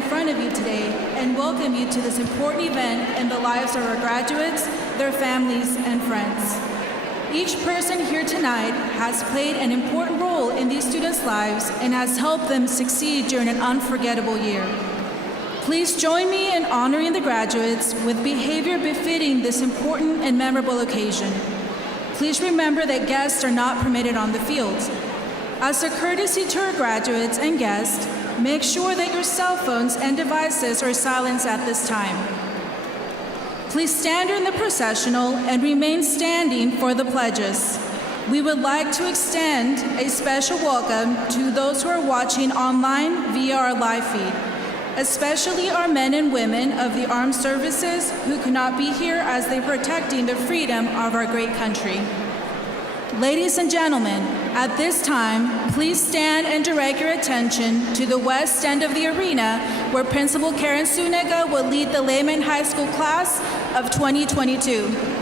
in front of you today and welcome you to this important event in the lives of our graduates, their families, and friends. Each person here tonight has played an important role in these students' lives and has helped them succeed during an unforgettable year. Please join me in honoring the graduates with behavior befitting this important and memorable occasion. Please remember that guests are not permitted on the field. As a courtesy to our graduates and guests, make sure that your cell phones and devices are silenced at this time. Please stand during the processional and remain standing for the pledges. We would like to extend a special welcome to those who are watching online via our live feed, especially our men and women of the armed services who could not be here as they're protecting the freedom of our great country. Ladies and gentlemen, at this time, please stand and direct your attention to the west end of the arena where Principal Karen Sunega will lead the Lehman High School class of 2022.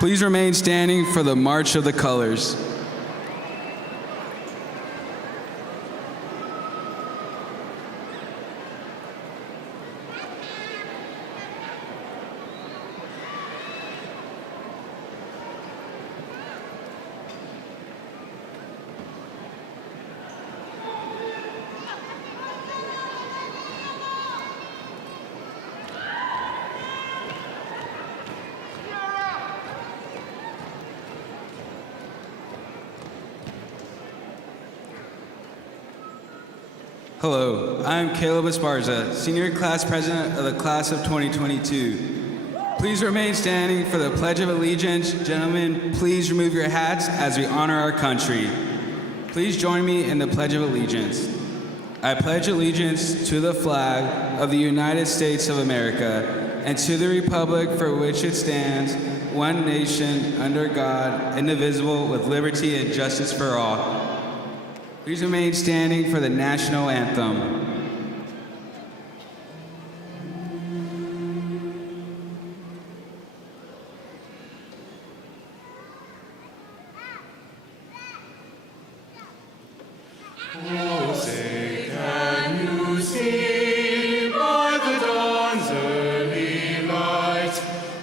Please remain standing for the March of the Colors. Hello, I'm Caleb Esparza, Senior Class President of the Class of 2022. Please remain standing for the Pledge of Allegiance. Gentlemen, please remove your hats as we honor our country. Please join me in the Pledge of Allegiance. I pledge allegiance to the flag of the United States of America and to the republic for which it stands, one nation, under God, indivisible, with liberty and justice for all. Please remain standing for the national anthem. Oh, say, can you see by the dawn's early light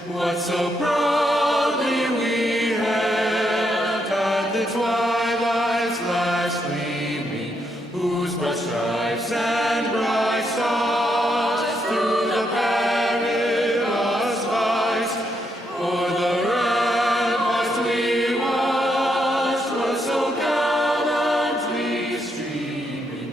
what so proudly we hailed at the twilight's last gleaming, whose broad stripes and bright stars through the perilous fight o'er the ramparts we watched were so gallantly streaming,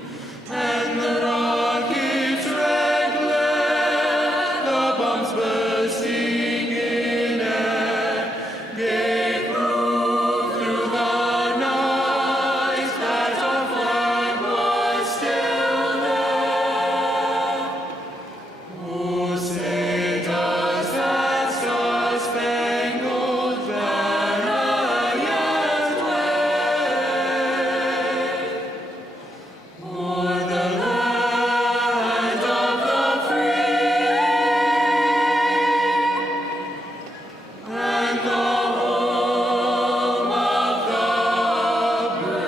and the rockets' red glare, the bombs bursting in air, gave proof through the night that our flag was still there. Oh, say does that star-spangled banner yet wave o'er the land of the free and the home of the brave?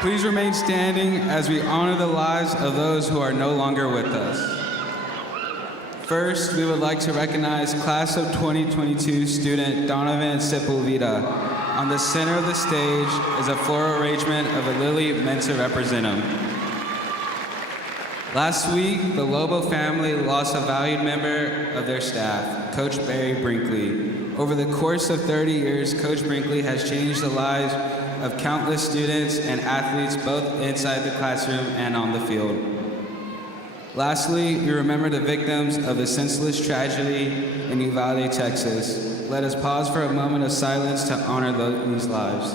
Please remain standing as we honor the lives of those who are no longer with us. First, we would like to recognize Class of 2022 student Donovan Sepulveda. On the center of the stage is a floral arrangement of a lily meant to represent him. Last week, the Lobo family lost a valued member of their staff, Coach Barry Brinkley. Over the course of 30 years, Coach Brinkley has changed the lives of countless students and athletes both inside the classroom and on the field. Lastly, we remember the victims of the senseless tragedy in Uvalde, Texas. Let us pause for a moment of silence to honor these lives.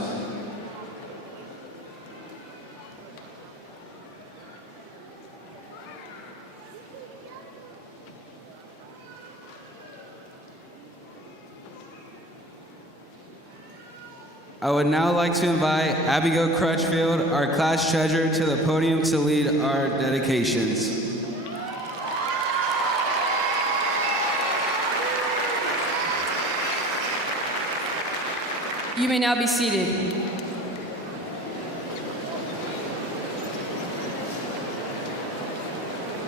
I would now like to invite Abigail Crutchfield, our class treasurer, to the podium to lead our dedications. You may now be seated.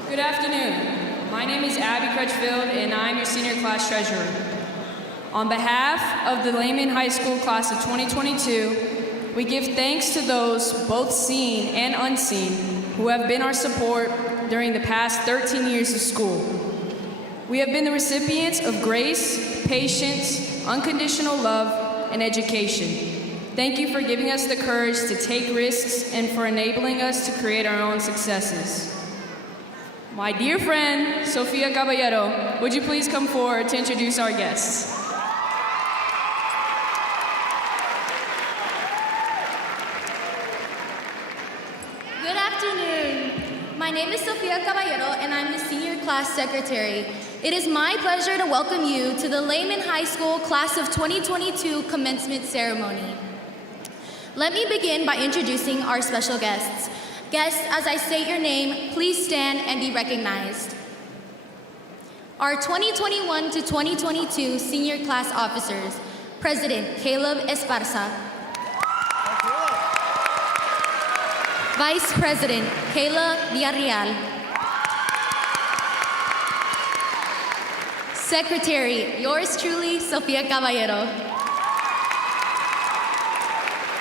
Good afternoon. My name is Abby Crutchfield, and I'm your senior class treasurer. On behalf of the Lehman High School Class of 2022, we give thanks to those, both seen and unseen, who have been our support during the past 13 years of school. We have been the recipients of grace, patience, unconditional love, and education. Thank you for giving us the courage to take risks and for enabling us to create our own successes. My dear friend, Sofia Caballero, would you please come forward to introduce our guests? Good afternoon. My name is Sofia Caballero, and I'm the senior class secretary. It is my pleasure to welcome you to the Lehman High School Class of 2022 commencement ceremony. Let me begin by introducing our special guests. Guests, as I state your name, please stand and be recognized. Our 2021 to 2022 senior class officers, President Caleb Esparza, Vice President Kayla Villarreal, Secretary, yours truly, Sofia Caballero,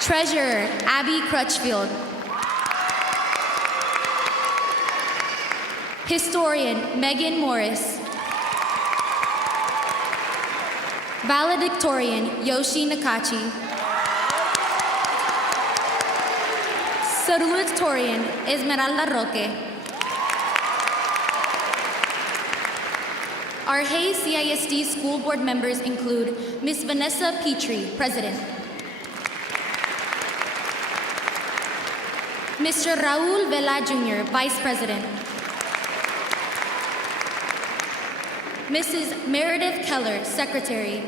Treasurer, Abby Crutchfield, Historian, Megan Morris, Valedictorian, Yoshi Nakachi, Salutatorian, Esmeralda Roque, our Hayes CISD school board members include Ms. Vanessa Petrie, President, Mr. Raul Vela Jr., Vice President, Mrs. Meredith Keller, Secretary,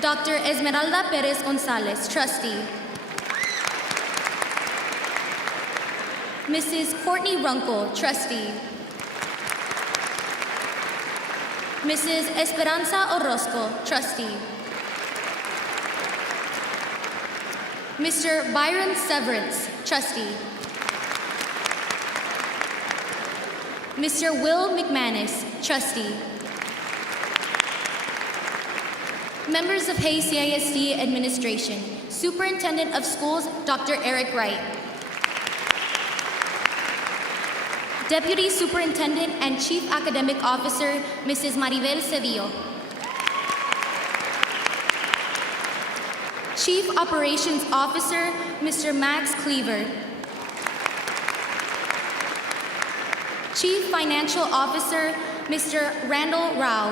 Dr. Esmeralda Perez Gonzalez, Trustee, Mrs. Courtney Runkle, Trustee, Mrs. Esperanza Orozco, Trustee, Mr. Byron Severance, Trustee, Mr. Will McManus, Trustee, members of Hayes CISD Administration, Superintendent of Schools, Dr. Eric Wright, Deputy Superintendent and Chief Academic Officer, Mrs. Maribel Cedillo, Chief Operations Officer, Mr. Max Cleaver, Chief Financial Officer, Mr. Randall Rao,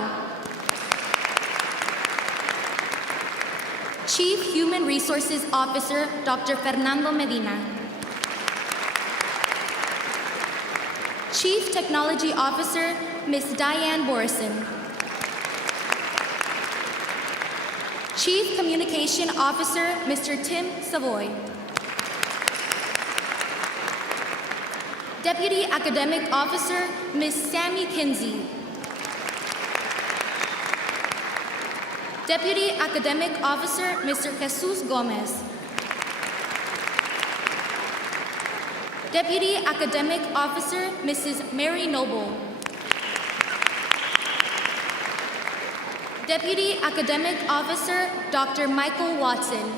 Chief Human Resources Officer, Dr. Fernando Medina, Chief Technology Officer, Ms. Diane Borison, Chief Communication Officer, Mr. Tim Savoy, Deputy Academic Officer, Ms. Sammy Kinsey, Deputy Academic Officer, Mr. Jesus Gomez, Deputy Academic Officer, Mrs. Mary Noble, Deputy Academic Officer, Dr. Michael Watson.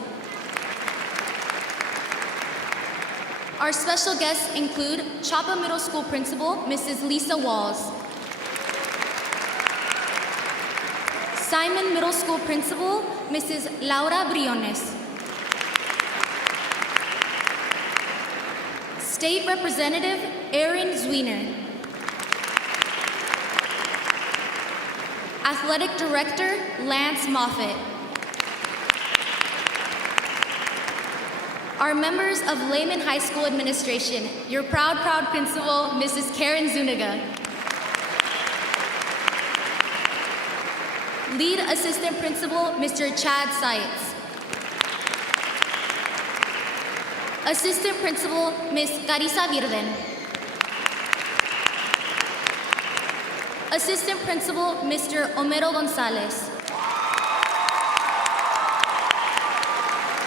Our special guests include Chapa Middle School Principal, Mrs. Lisa Walls, Simon Middle School Principal, Mrs. Laura Briones, State Representative Aaron Zwiener, Athletic Director Lance Moffett, our members of Lehman High School Administration, your proud principal, Mrs. Karen Zuniga, Lead Assistant Principal, Mr. Chad Seitz, Assistant Principal, Ms. Carissa Virden, Assistant Principal, Mr. Homero Gonzalez,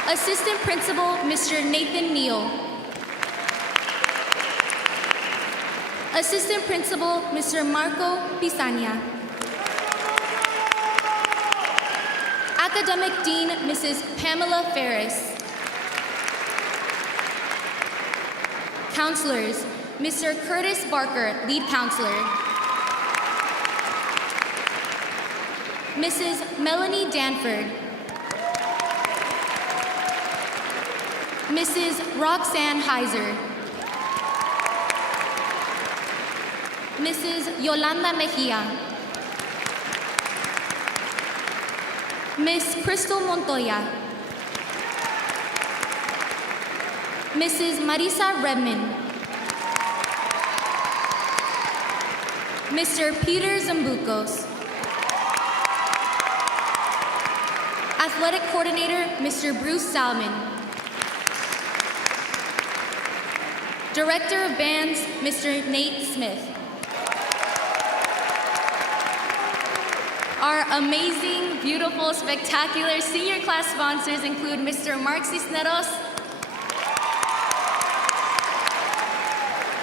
Assistant Principal, Mr. Nathan Neal, Assistant Principal, Mr. Marco Pisania, Academic Dean, Mrs. Pamela Ferris, Counselors, Mr. Curtis Barker, lead counselor. Mrs. Melanie Danford. Mrs. Roxanne Heiser. Mrs. Yolanda Mejia. Miss Crystal Montoya. Mrs. Marisa Redmond. Mr. Peter Zambucos. Athletic Coordinator, Mr. Bruce Salmon. Director of Bands, Mr. Nate Smith. Our amazing, beautiful, spectacular senior class sponsors include Mr. Mark Cisneros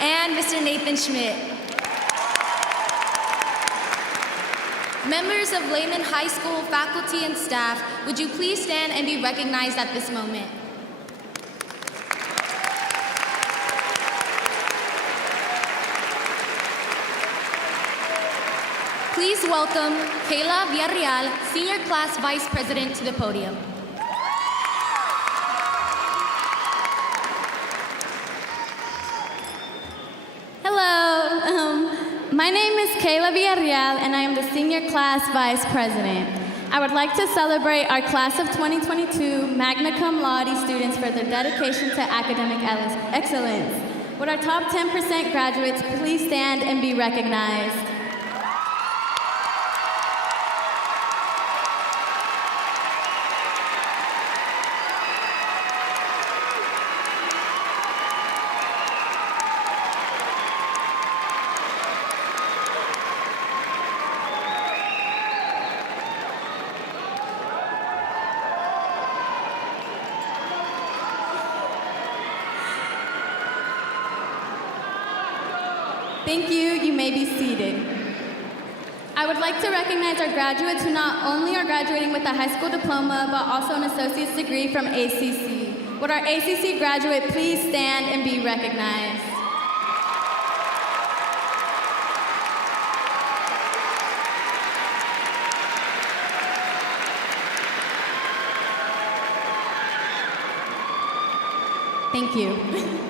and Mr. Nathan Schmidt. Members of Lehman High School faculty and staff, would you please stand and be recognized at this moment? Please welcome Kayla Villarreal, Senior Class Vice President, to the podium. Hello, my name is Kayla Villarreal, and I am the Senior Class Vice President. I would like to celebrate our Class of 2022 Magna Cum Laude students for their dedication to academic excellence. Would our top 10% graduates please stand and be recognized? Thank you. You may be seated. I would like to recognize our graduates who not only are graduating with a high school diploma, but also an associate's degree from ACC. Would our ACC graduate please stand and be recognized? Thank you.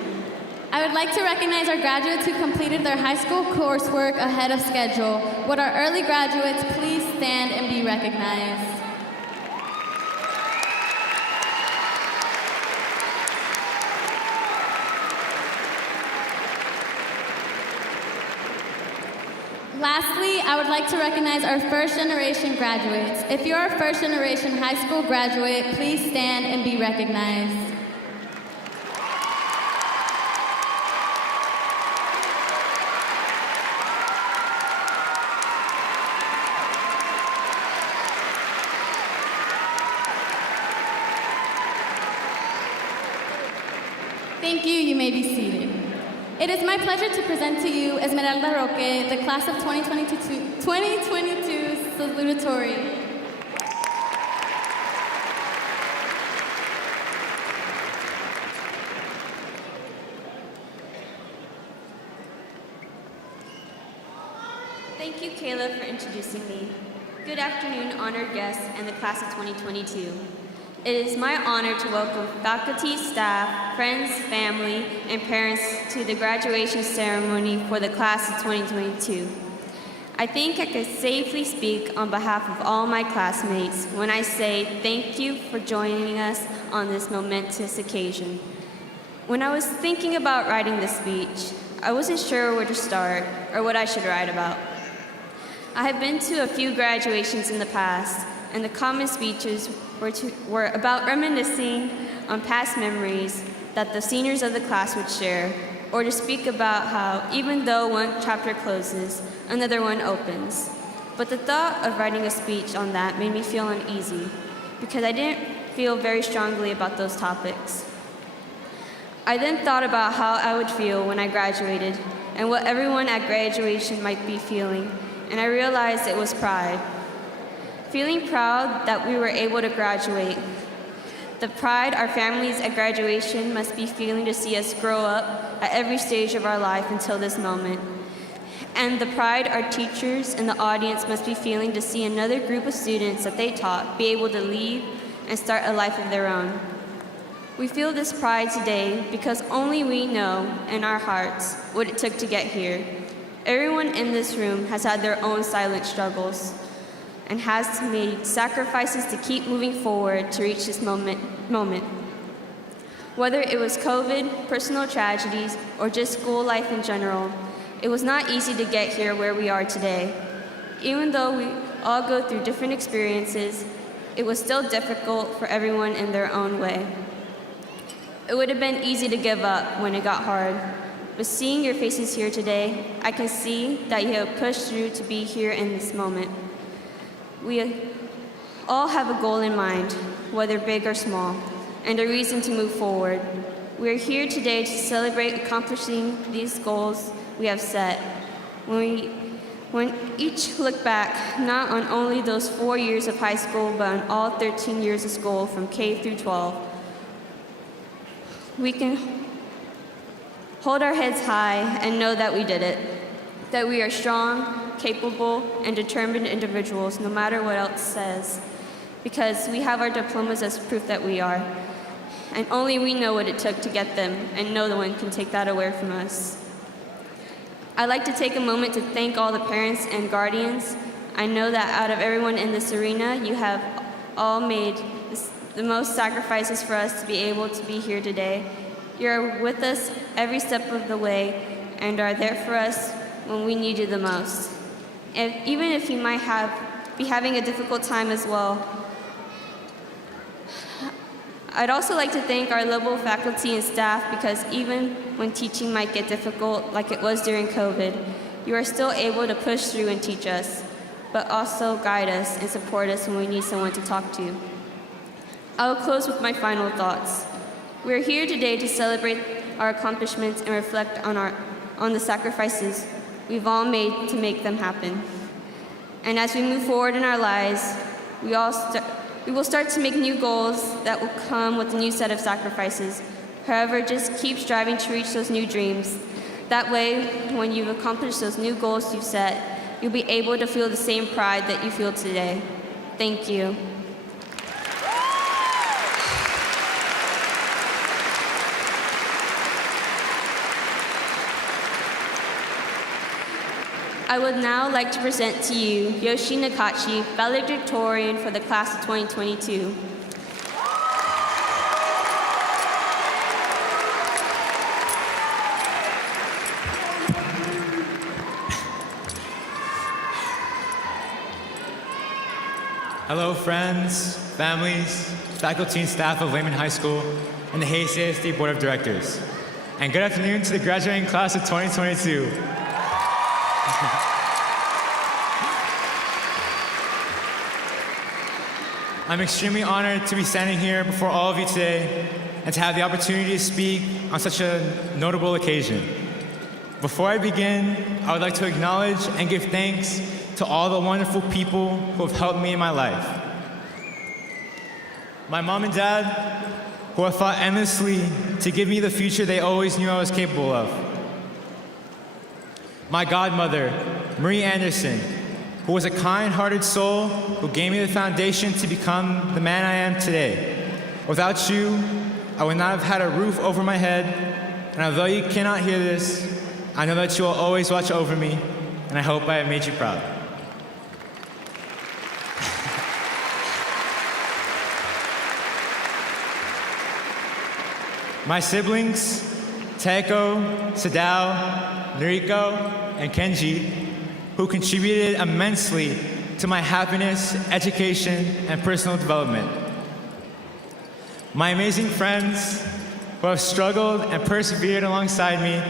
I would like to recognize our graduates who completed their high school coursework ahead of schedule. Would our early graduates please stand and be recognized? Lastly, I would like to recognize our first-generation graduates. If you're a first-generation high school graduate, please stand and be recognized. Thank you. You may be seated. It is my pleasure to present to you Esmeralda Roque, the class of 2022 salutatory. Thank you, Kayla, for introducing me. Good afternoon, honored guests and the class of 2022. It is my honor to welcome faculty, staff, friends, family, and parents to the graduation ceremony for the class of 2022. I think I could safely speak on behalf of all my classmates when I say thank you for joining us on this momentous occasion. When I was thinking about writing this speech, I wasn't sure where to start or what I should write about. I have been to a few graduations in the past, and the common speeches were about reminiscing on past memories that the seniors of the class would share, or to speak about how even though one chapter closes, another one opens. But the thought of writing a speech on that made me feel uneasy, because I didn't feel very strongly about those topics. I then thought about how I would feel when I graduated, and what everyone at graduation might be feeling, and I realized it was pride. Feeling proud that we were able to graduate, The pride our families at graduation must be feeling to see us grow up at every stage of our life until this moment. And the pride our teachers and the audience must be feeling to see another group of students that they taught be able to leave and start a life of their own. We feel this pride today because only we know in our hearts what it took to get here. Everyone in this room has had their own silent struggles and has made sacrifices to keep moving forward to reach this moment. Whether it was COVID, personal tragedies, or just school life in general, it was not easy to get here where we are today. Even though we all go through different experiences, it was still difficult for everyone in their own way. It would have been easy to give up when it got hard, but seeing your faces here today, I can see that you have pushed through to be here in this moment. We all have a goal in mind, whether big or small, and a reason to move forward. We are here today to celebrate accomplishing these goals we have set. When each look back, not on only those 4 years of high school, but on all 13 years of school from K through 12, we can hold our heads high and know that we did it, that we are strong, capable, and determined individuals, no matter what else says, because we have our diplomas as proof that we are. And only we know what it took to get them, and no one can take that away from us. I'd like to take a moment to thank all the parents and guardians. I know that out of everyone in this arena, you have all made the most sacrifices for us to be able to be here today. You're with us every step of the way and are there for us when we need you the most. Even if you might be having a difficult time as well. I'd also like to thank our level faculty and staff because even when teaching might get difficult, like it was during COVID, you are still able to push through and teach us, but also guide us and support us when we need someone to talk to. I will close with my final thoughts. We are here today to celebrate our accomplishments and reflect on the sacrifices we've all made to make them happen. And as we move forward in our lives, we will start to make new goals that will come with a new set of sacrifices. However, just keep striving to reach those new dreams. That way, when you've accomplished those new goals you've set, you'll be able to feel the same pride that you feel today. Thank you. I would now like to present to you Yoshi Nakachi, valedictorian for the class of 2022. Hello, friends, families, faculty and staff of Lehman High School, and the Hayes CSD Board of Directors. And good afternoon to the graduating class of 2022. I'm extremely honored to be standing here before all of you today and to have the opportunity to speak on such a notable occasion. Before I begin, I would like to acknowledge and give thanks to all the wonderful people who have helped me in my life. My mom and dad, who have fought endlessly to give me the future they always knew I was capable of. My godmother, Marie Anderson, who was a kind-hearted soul who gave me the foundation to become the man I am today. Without you, I would not have had a roof over my head, and although you cannot hear this, I know that you will always watch over me, and I hope I have made you proud. My siblings, Taeko, Sadao, Noriko, and Kenji, who contributed immensely to my happiness, education, and personal development. My amazing friends who have struggled and persevered alongside me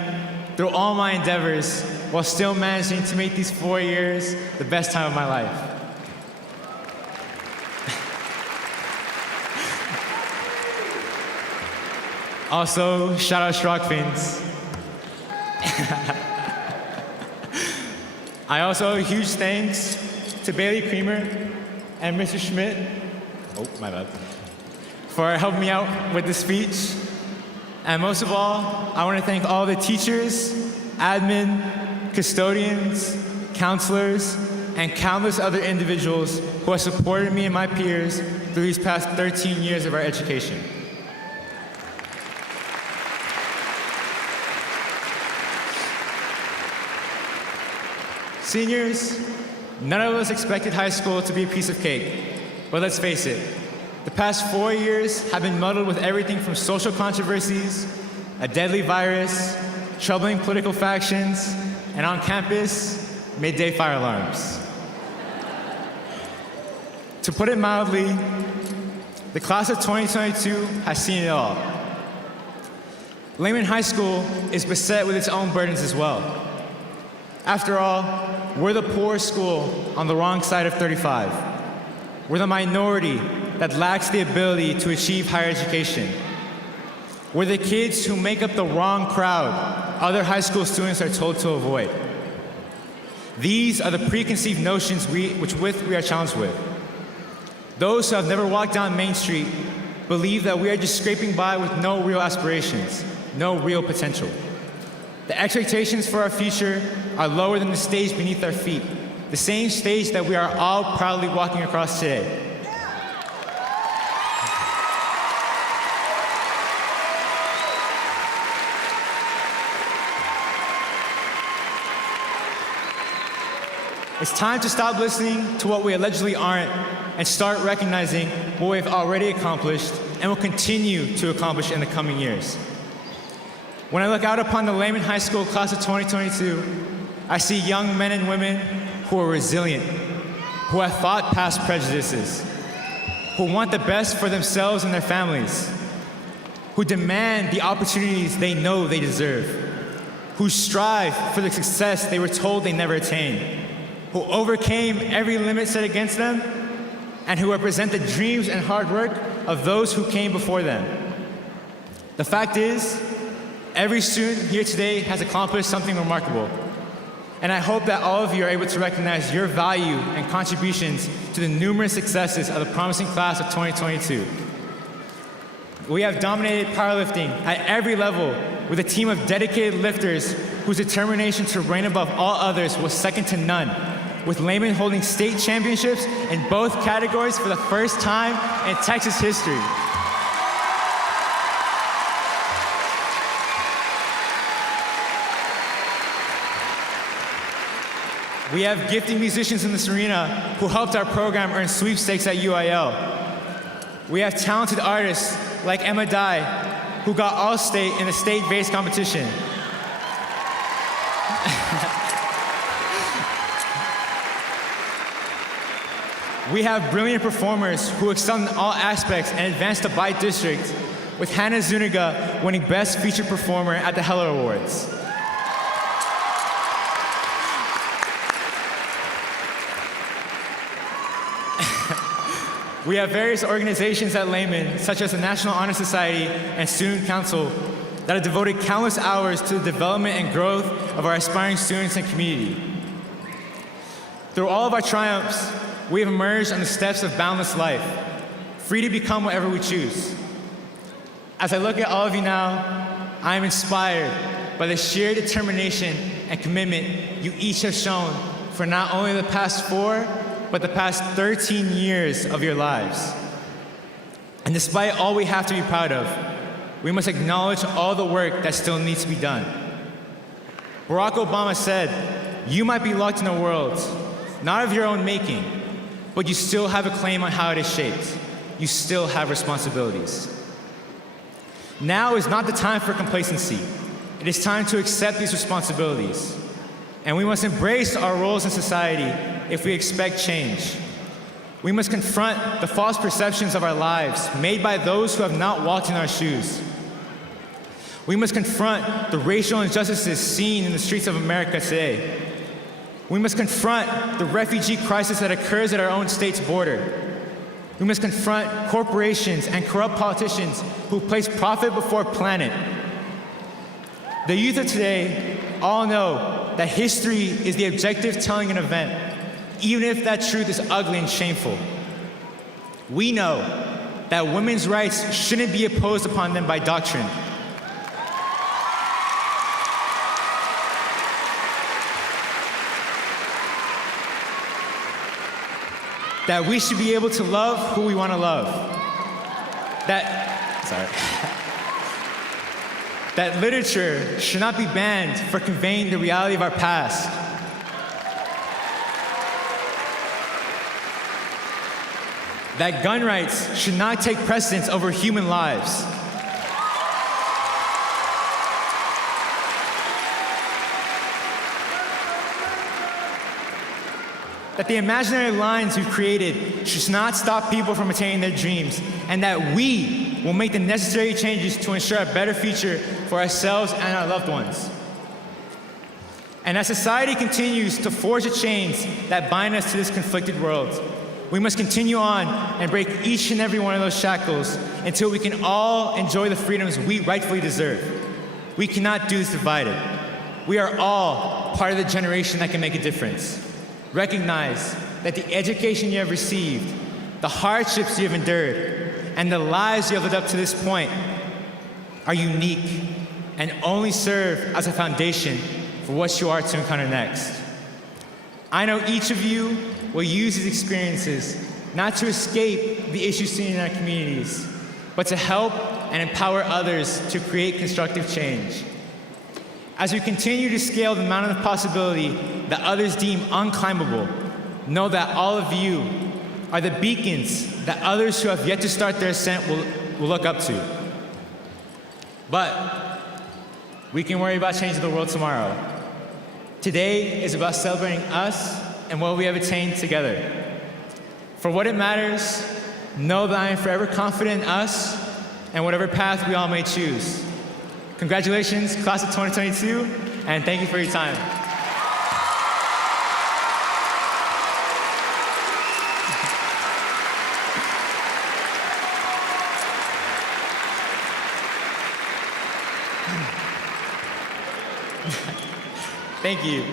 through all my endeavors while still managing to make these 4 years the best time of my life. Also, shout out Schrockfins. I also owe a huge thanks to Bailey Creamer and Mr. Schmidt, oh, my bad, for helping me out with this speech. And most of all, I want to thank all the teachers, admin, custodians, counselors, and countless other individuals who have supported me and my peers through these past 13 years of our education. Seniors, none of us expected high school to be a piece of cake, but let's face it, the past 4 years have been muddled with everything from social controversies, a deadly virus, troubling political factions, and on campus, midday fire alarms. To put it mildly, the class of 2022 has seen it all. Lehman High School is beset with its own burdens as well. After all, we're the poorest school on the wrong side of 35. We're the minority that lacks the ability to achieve higher education. We're the kids who make up the wrong crowd other high school students are told to avoid. These are the preconceived notions with which we are challenged with. Those who have never walked down Main Street believe that we are just scraping by with no real aspirations, no real potential. The expectations for our future are lower than the stage beneath our feet, the same stage that we are all proudly walking across today. It's time to stop listening to what we allegedly aren't and start recognizing what we've already accomplished and will continue to accomplish in the coming years. When I look out upon the Lehman High School class of 2022, I see young men and women who are resilient, who have fought past prejudices, who want the best for themselves and their families, who demand the opportunities they know they deserve, who strive for the success they were told they never attained, who overcame every limit set against them, and who represent the dreams and hard work of those who came before them. The fact is, every student here today has accomplished something remarkable, and I hope that all of you are able to recognize your value and contributions to the numerous successes of the promising class of 2022. We have dominated powerlifting at every level with a team of dedicated lifters whose determination to reign above all others was second to none, with Lehman holding state championships in both categories for the first time in Texas history. We have gifted musicians in this arena who helped our program earn sweepstakes at UIL. We have talented artists like Emma Dye, who got All-State in a state-based competition. We have brilliant performers who excel in all aspects and advanced to by district, with Hannah Zuniga winning Best Featured Performer at the Heller Awards. We have various organizations at Lehman, such as the National Honor Society and Student Council, that have devoted countless hours to the development and growth of our aspiring students and community. Through all of our triumphs, we have emerged on the steps of boundless life, free to become whatever we choose. As I look at all of you now, I am inspired by the sheer determination and commitment you each have shown for not only the past 4, but the past 13 years of your lives. And despite all we have to be proud of, we must acknowledge all the work that still needs to be done. Barack Obama said, "You might be locked in a world, not of your own making, but you still have a claim on how it is shaped. You still have responsibilities." Now is not the time for complacency. It is time to accept these responsibilities. And we must embrace our roles in society if we expect change. We must confront the false perceptions of our lives made by those who have not walked in our shoes. We must confront the racial injustices seen in the streets of America today. We must confront the refugee crisis that occurs at our own state's border. We must confront corporations and corrupt politicians who place profit before planet. The youth of today all know that history is the objective telling an event, even if that truth is ugly and shameful. We know that women's rights shouldn't be imposed upon them by doctrine. That we should be able to love who we want to love. That literature should not be banned for conveying the reality of our past. That gun rights should not take precedence over human lives. That the imaginary lines we've created should not stop people from attaining their dreams, and that we will make the necessary changes to ensure a better future for ourselves and our loved ones. And as society continues to forge the chains that bind us to this conflicted world, we must continue on and break each and every one of those shackles until we can all enjoy the freedoms we rightfully deserve. We cannot do this divided. We are all part of the generation that can make a difference. Recognize that the education you have received, the hardships you have endured, and the lives you have lived up to this point are unique and only serve as a foundation for what you are to encounter next. I know each of you will use these experiences not to escape the issues seen in our communities, but to help and empower others to create constructive change. As we continue to scale the mountain of possibility that others deem unclimbable, know that all of you are the beacons that others who have yet to start their ascent will look up to. But we can worry about changing the world tomorrow. Today is about celebrating us and what we have attained together. For what it matters, know that I am forever confident in us and whatever path we all may choose. Congratulations, class of 2022, and thank you for your time. Thank you.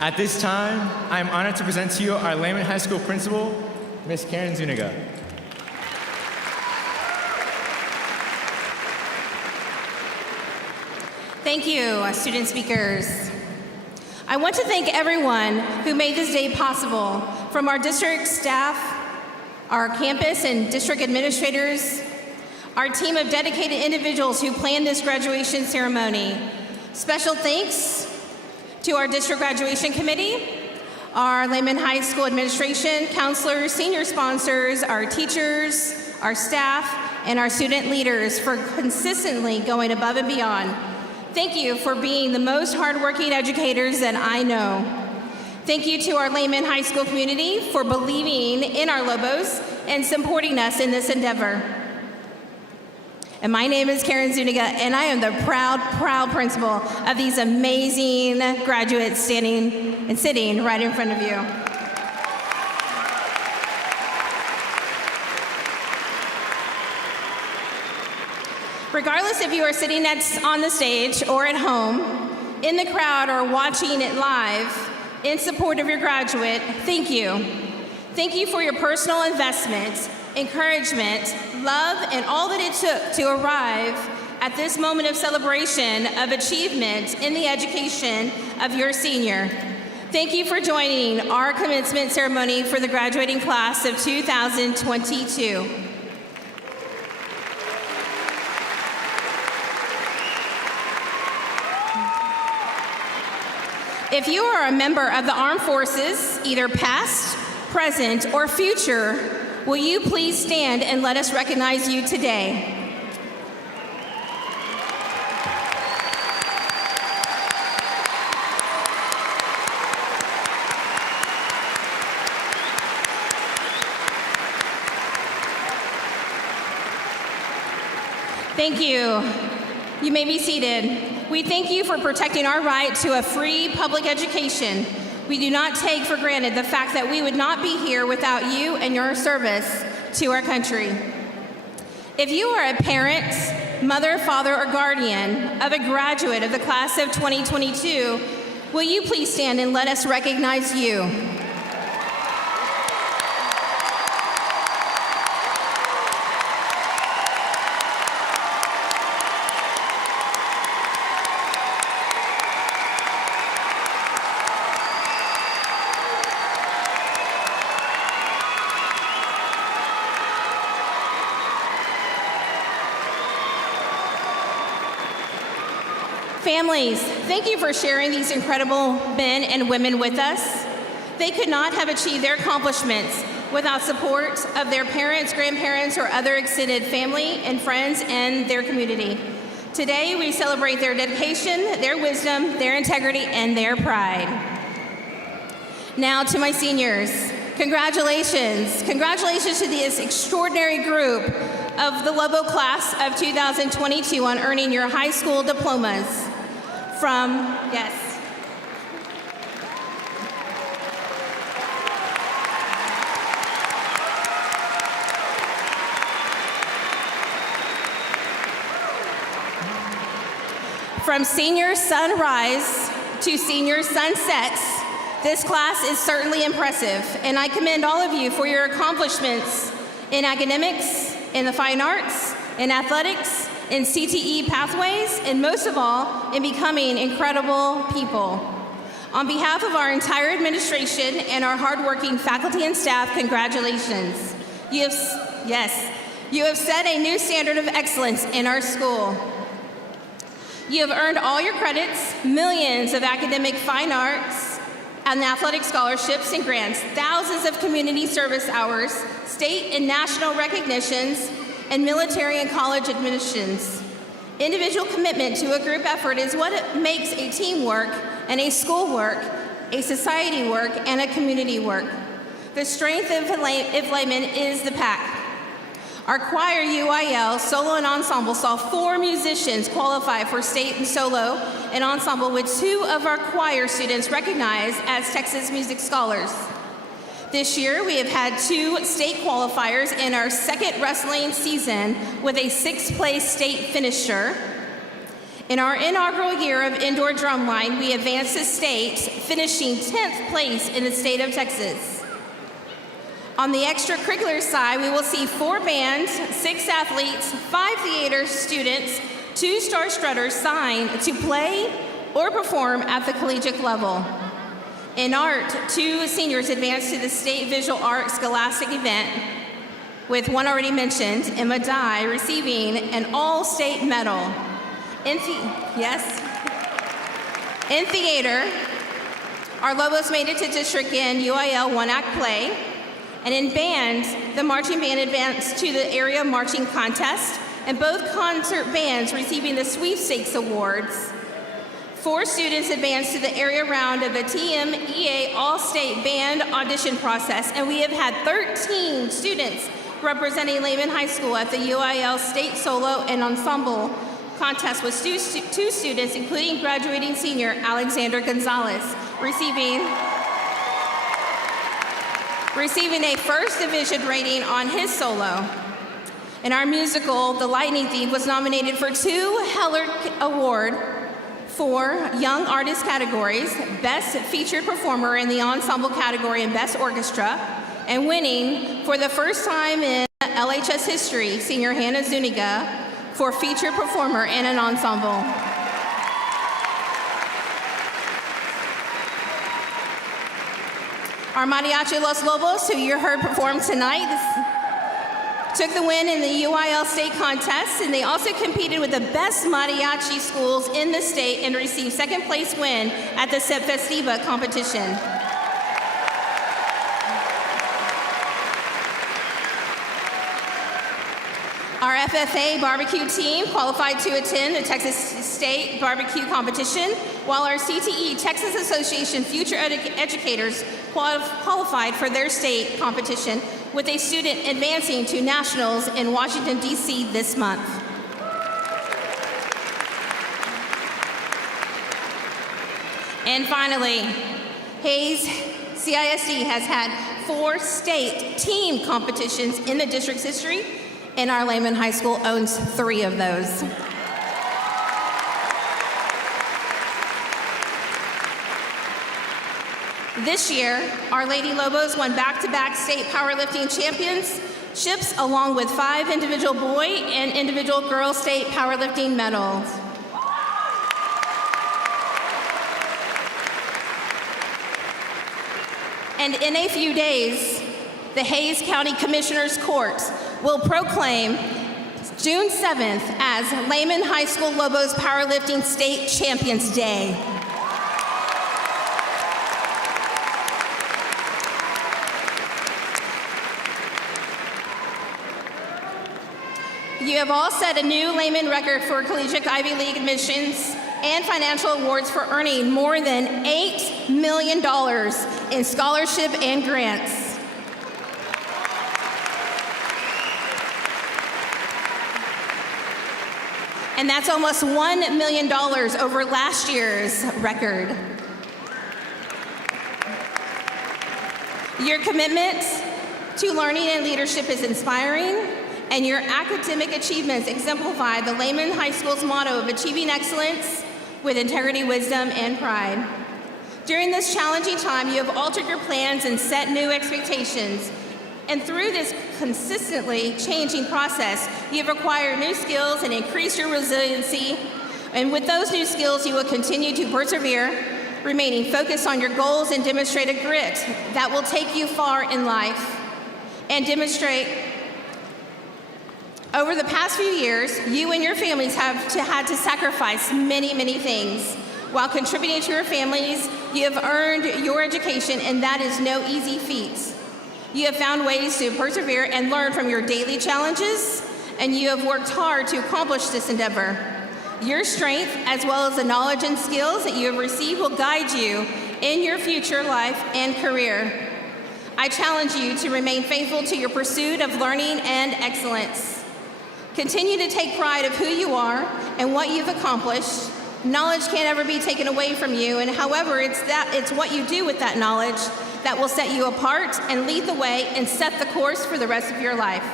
At this time, I am honored to present to you our Lehman High School principal, Ms. Karen Zuniga. Thank you, student speakers. I want to thank everyone who made this day possible, from our district staff, our campus and district administrators, our team of dedicated individuals who planned this graduation ceremony. Special thanks to our district graduation committee, our Lehman High School administration, counselors, senior sponsors, our teachers, our staff, and our student leaders for consistently going above and beyond. Thank you for being the most hardworking educators that I know. Thank you to our Lehman High School community for believing in our Lobos and supporting us in this endeavor. And my name is Karen Zuniga, and I am the proud principal of these amazing graduates standing and sitting right in front of you. Regardless if you are sitting on the stage or at home, in the crowd or watching it live, in support of your graduate, thank you. Thank you for your personal investment, encouragement, love, and all that it took to arrive at this moment of celebration of achievement in the education of your senior. Thank you for joining our commencement ceremony for the graduating class of 2022. If you are a member of the armed forces, either past, present, or future, will you please stand and let us recognize you today? Thank you. You may be seated. We thank you for protecting our right to a free public education. We do not take for granted the fact that we would not be here without you and your service to our country. If you are a parent, mother, father, or guardian of a graduate of the class of 2022, will you please stand and let us recognize you? Families, thank you for sharing these incredible men and women with us. They could not have achieved their accomplishments without support of their parents, grandparents, or other extended family and friends and their community. Today, we celebrate their dedication, their wisdom, their integrity, and their pride. Now to my seniors, congratulations. Congratulations to this extraordinary group of the Lobo class of 2022 on earning your high school diplomas from, yes. From senior sunrise to senior sunsets, this class is certainly impressive, and I commend all of you for your accomplishments in academics, in the fine arts, in athletics, in CTE pathways, and most of all, in becoming incredible people. On behalf of our entire administration and our hardworking faculty and staff, congratulations. You have set a new standard of excellence in our school. You have earned all your credits, millions of academic fine arts and athletic scholarships and grants, thousands of community service hours, state and national recognitions, and military and college admissions. Individual commitment to a group effort is what makes a team work and a school work, a society work, and a community work. The strength of Lehman is the pack. Our choir UIL solo and ensemble saw 4 musicians qualify for state and solo and ensemble, with 2 of our choir students recognized as Texas Music Scholars. This year, we have had 2 state qualifiers in our second wrestling season with a 6th place state finisher. In our inaugural year of indoor drumline, we advanced to state, finishing 10th place in the state of Texas. On the extracurricular side, we will see 4 bands, 6 athletes, 5 theater students, 2 star strutters signed to play or perform at the collegiate level. In art, 2 seniors advanced to the State Visual Arts Scholastic event, with one already mentioned, Emma Dye, receiving an all-state medal. In theater, our Lobos made it to district in UIL one-act play. And in band, the marching band advanced to the area marching contest, and both concert bands receiving the sweepstakes awards. 4 students advanced to the area round of the TMEA All-State Band audition process, and we have had 13 students representing Lehman High School at the UIL State Solo and Ensemble contest, with 2 students, including graduating senior Alexander Gonzalez, receiving a first division rating on his solo. In our musical, The Lightning Thief was nominated for 2 Heller Award for Young Artist categories, Best Featured Performer in the Ensemble category, and Best Orchestra, and winning for the first time in LHS history, senior Hannah Zuniga, for Featured Performer in an Ensemble. Our Mariachi Los Lobos, who you heard perform tonight, took the win in the UIL state contest, and they also competed with the best mariachi schools in the state and received 2nd place win at the Set Festiva competition. Our FFA barbecue team qualified to attend the Texas State Barbecue Competition, while our CTE, Texas Association Future Educators, qualified for their state competition, with a student advancing to nationals in Washington, D.C. this month. And finally, Hayes CISD has had 4 state team competitions in the district's history, and our Lehman High School owns 3 of those. This year, our Lady Lobos won back-to-back state powerlifting championships, along with 5 individual boy and individual girl state powerlifting medals. And in a few days, the Hayes County Commissioner's Court will proclaim June 7th as Lehman High School Lobos Powerlifting State Champions Day. You have all set a new Lehman record for collegiate Ivy League admissions and financial awards for earning more than $8 million in scholarship and grants. And that's almost $1 million over last year's record. Your commitment to learning and leadership is inspiring, and your academic achievements exemplify the Lehman High School's motto of achieving excellence with integrity, wisdom, and pride. During this challenging time, you have altered your plans and set new expectations. And through this consistently changing process, you have acquired new skills and increased your resiliency. And with those new skills, you will continue to persevere, remaining focused on your goals and demonstrate a grit that will take you far in life. And demonstrate, over the past few years, you and your families have had to sacrifice many, many things. While contributing to your families, you have earned your education, and that is no easy feat. You have found ways to persevere and learn from your daily challenges, and you have worked hard to accomplish this endeavor. Your strength, as well as the knowledge and skills that you have received, will guide you in your future life and career. I challenge you to remain faithful to your pursuit of learning and excellence. Continue to take pride of who you are and what you've accomplished. Knowledge can't ever be taken away from you, and however, it's what you do with that knowledge that will set you apart and lead the way and set the course for the rest of your life.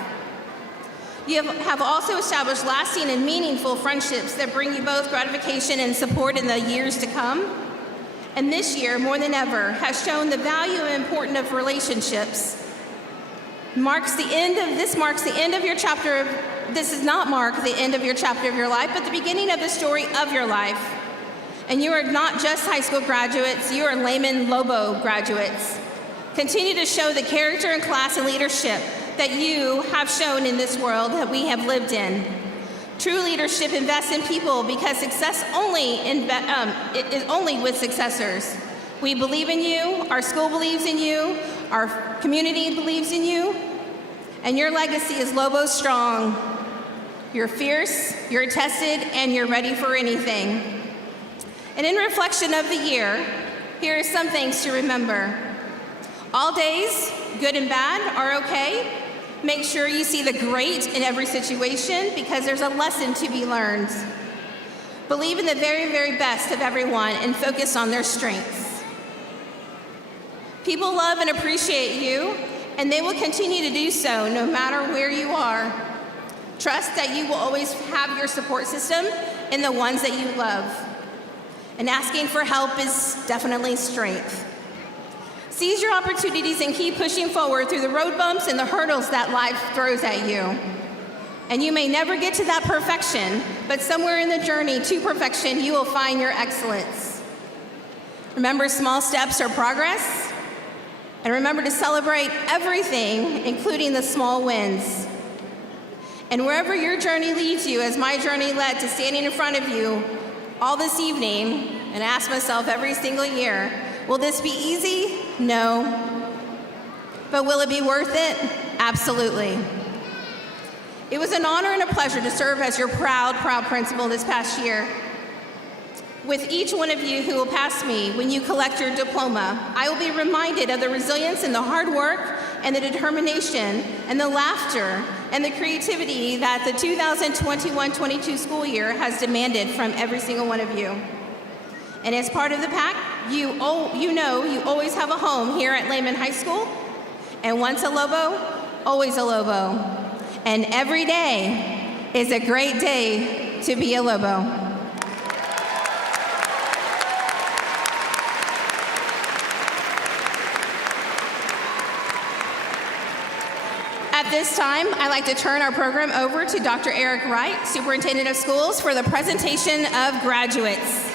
You have also established lasting and meaningful friendships that bring you both gratification and support in the years to come. And this year, more than ever, has shown the value and importance of relationships. This does not mark the end of your chapter of your life, but the beginning of the story of your life. And you are not just high school graduates, you are Lehman Lobo graduates. Continue to show the character and class and leadership that you have shown in this world that we have lived in. True leadership invests in people because success is only with successors. We believe in you, our school believes in you, our community believes in you, and your legacy is Lobo strong. You're fierce, you're tested, and you're ready for anything. And in reflection of the year, here are some things to remember. All days, good and bad, are okay. Make sure you see the great in every situation because there's a lesson to be learned. Believe in the very, very best of everyone and focus on their strengths. People love and appreciate you, and they will continue to do so no matter where you are. Trust that you will always have your support system in the ones that you love. And asking for help is definitely strength. Seize your opportunities and keep pushing forward through the road bumps and the hurdles that life throws at you. And you may never get to that perfection, but somewhere in the journey to perfection, you will find your excellence. Remember, small steps are progress. And remember to celebrate everything, including the small wins. And wherever your journey leads you, as my journey led to standing in front of you all this evening, and ask myself every single year, will this be easy? No. But will it be worth it? Absolutely. It was an honor and a pleasure to serve as your proud principal this past year. With each one of you who will pass me when you collect your diploma, I will be reminded of the resilience and the hard work and the determination and the laughter and the creativity that the 2021-22 school year has demanded from every single one of you. And as part of the pack, you know you always have a home here at Lehman High School. And once a Lobo, always a Lobo. And every day is a great day to be a Lobo. At this time, I'd like to turn our program over to Dr. Eric Wright, Superintendent of Schools, for the presentation of graduates.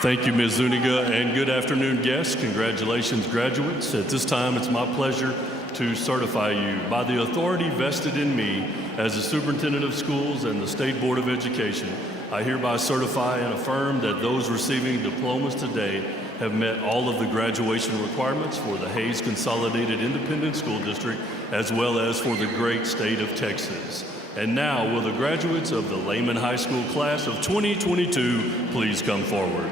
Thank you, Ms. Zuniga, and good afternoon, guests. Congratulations, graduates. At this time, it's my pleasure to certify you. By the authority vested in me as the Superintendent of Schools and the State Board of Education, I hereby certify and affirm that those receiving diplomas today have met all of the graduation requirements for the Hayes Consolidated Independent School District, as well as for the great state of Texas. And now, will the graduates of the Lehman High School class of 2022 please come forward?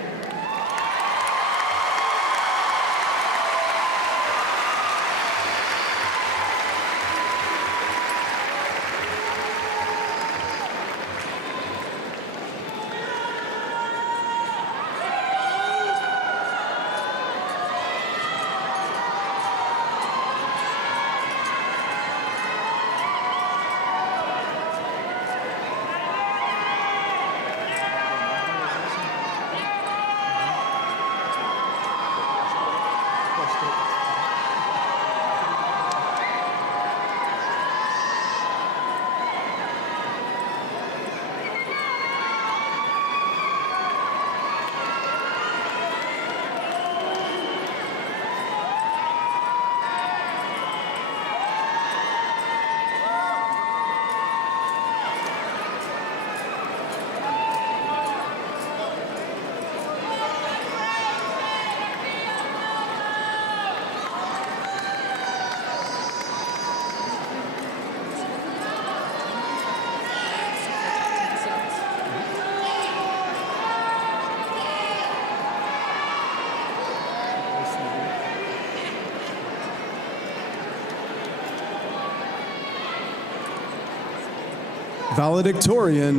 Valedictorian,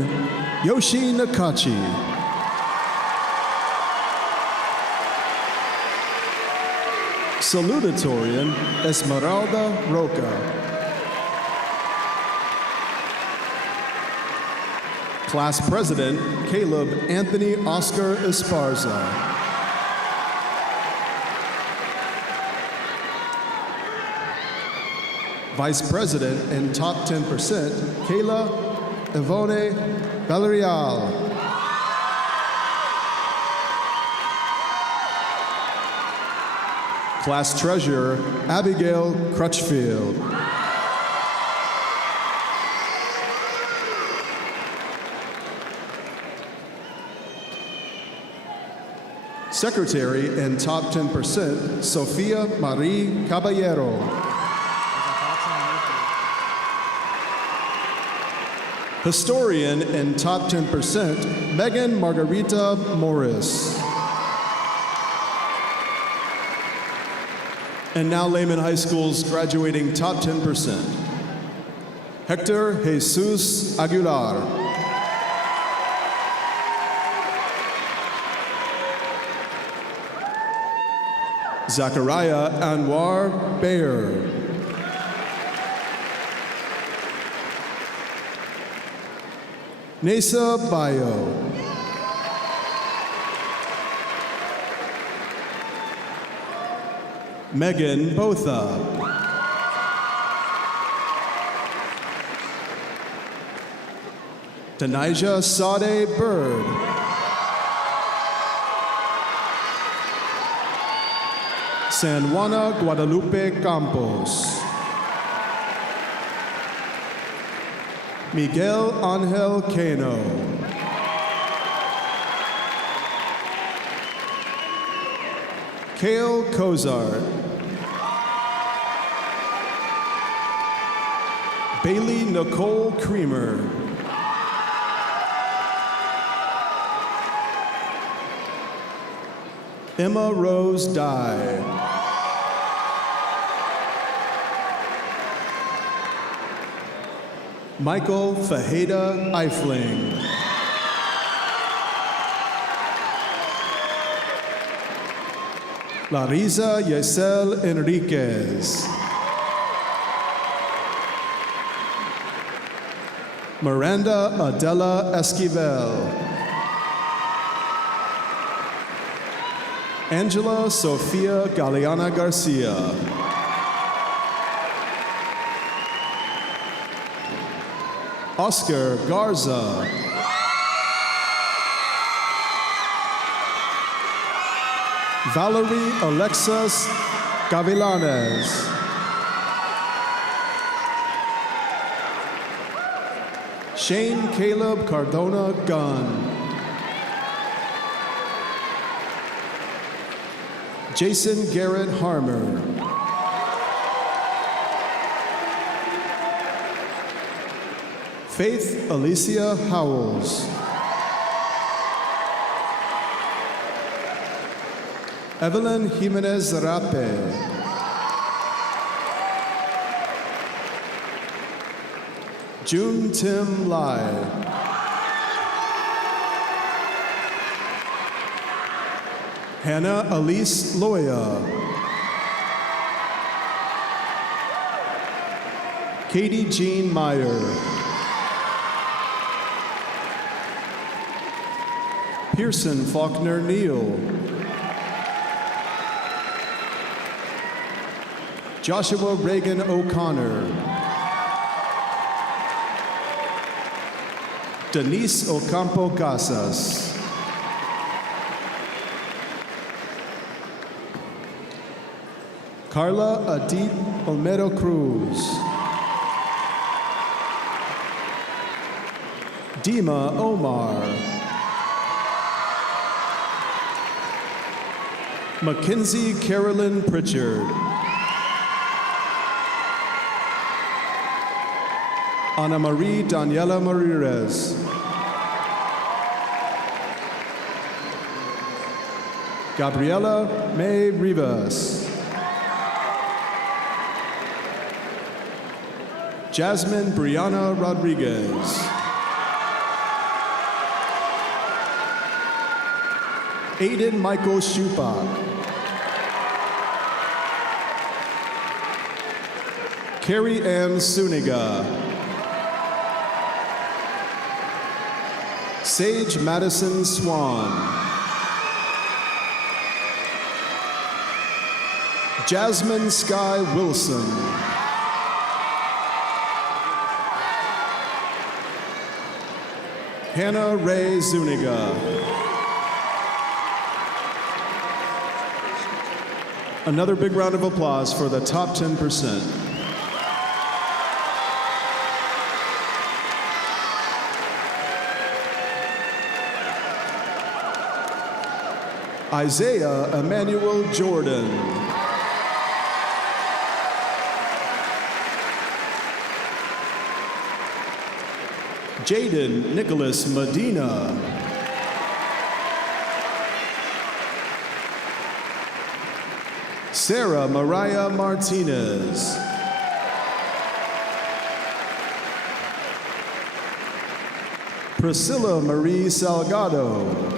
Yoshi Nakachi. Salutatorian, Esmeralda Roca. Class President, Caleb Anthony Oscar Esparza. Vice President and Top 10%, Kayla Ivone Valerial. Class Treasurer, Abigail Crutchfield. Secretary and Top 10%, Sofia Marie Caballero. Historian and Top 10%, Megan Margarita Morris. And now Lehman High School's graduating Top 10%, Hector Jesus Aguilar. Zachariah Anwar Bayer. Nesa Bayo. Megan Botha. Tanija Sade Bird. San Juana Guadalupe Campos. Miguel Angel Cano. Kale Kozart. Bailey Nicole Creamer. Emma Rose Dye. Michael Fajeda Eifling. Larisa Yesel Enriquez. Miranda Adela Esquivel. Angela Sofia Galeana Garcia. Oscar Garza. Valerie Alexis Gavilanes. Shane Caleb Cardona Gunn. Jason Garrett Harmer. Faith Alicia Howells. Evelyn Jimenez Zarape. June Tim Lai. Hannah Elise Loya. Katie Jean Meyer. Pearson Faulkner Neal. Joshua Reagan O'Connor. Denise Ocampo Casas. Carla Adit Olmedo Cruz. Dima Omar. Mackenzie Carolyn Pritchard. Ana Marie Daniela Marirez. Gabriela May Rivas. Jasmine Brianna Rodriguez. Aiden Michael Schupak. Carrie Ann Suniga. Sage Madison Swan. Jasmine Sky Wilson. Hannah Ray Zuniga. Another big round of applause for the top 10%. Isaiah Emmanuel Jordan. Jaden Nicholas Medina. Sarah Mariah Martinez. Priscilla Marie Salgado.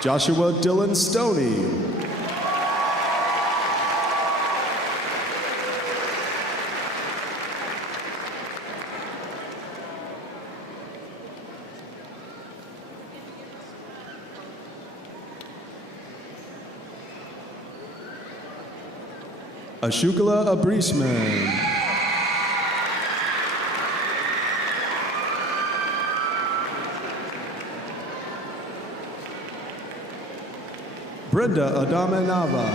Joshua Dylan Stoney. Ashukla Abrisman. Brenda Adame Nava.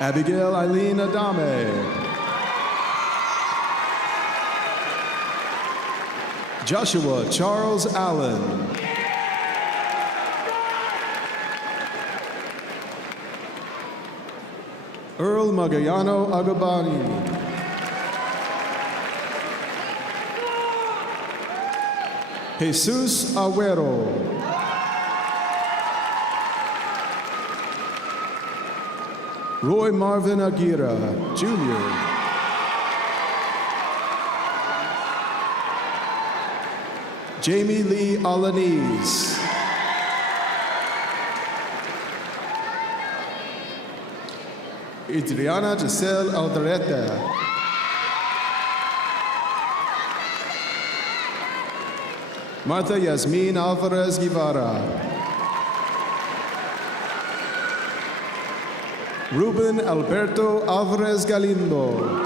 Abigail Eileen Adame. Joshua Charles Allen. Earl Magayano Agabani. Jesus Aguero. Roy Marvin Aguirre, Jr. Jamie Lee Alanis. Adriana Giselle Alderete. Martha Yasmin Alvarez Guevara. Ruben Alberto Alvarez Galindo.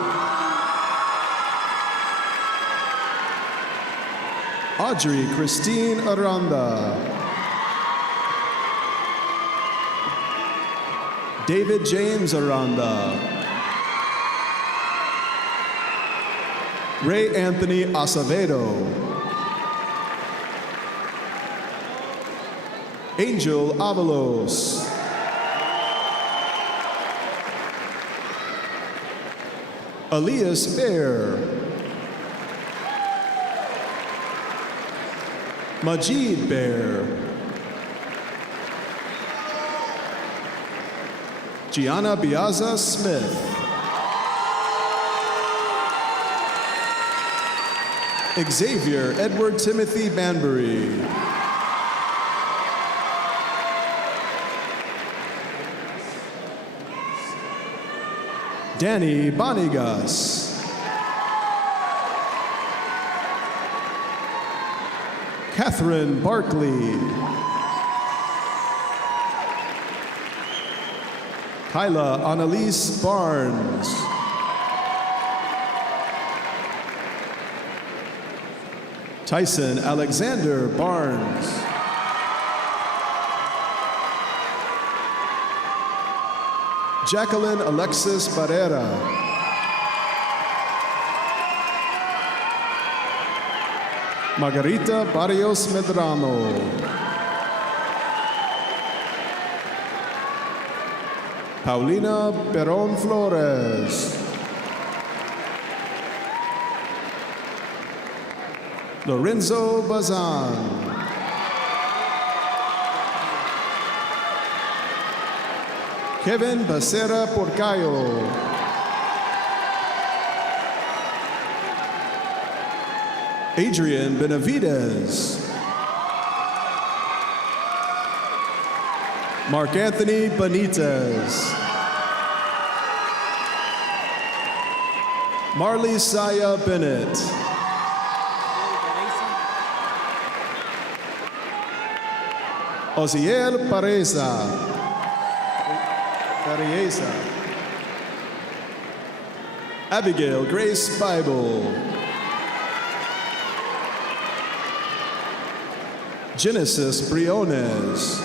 Audrey Christine Aranda. David James Aranda. Ray Anthony Acevedo. Angel Avalos. Elias Bear. Majid Bear. Gianna Biaza Smith. Xavier Edward Timothy Banbury. Danny Bonigas. Catherine Barkley. Kyla Annalise Barnes. Tyson Alexander Barnes. Jacqueline Alexis Barrera. Margarita Barrios Medrano. Paulina Perón Flores. Lorenzo Bazan. Kevin Becerra Porcayo. Adrian Benavides. Mark Anthony Benitez. Marley Saya Bennett. Osiel Pareza. Abigail Grace Bible. Genesis Briones.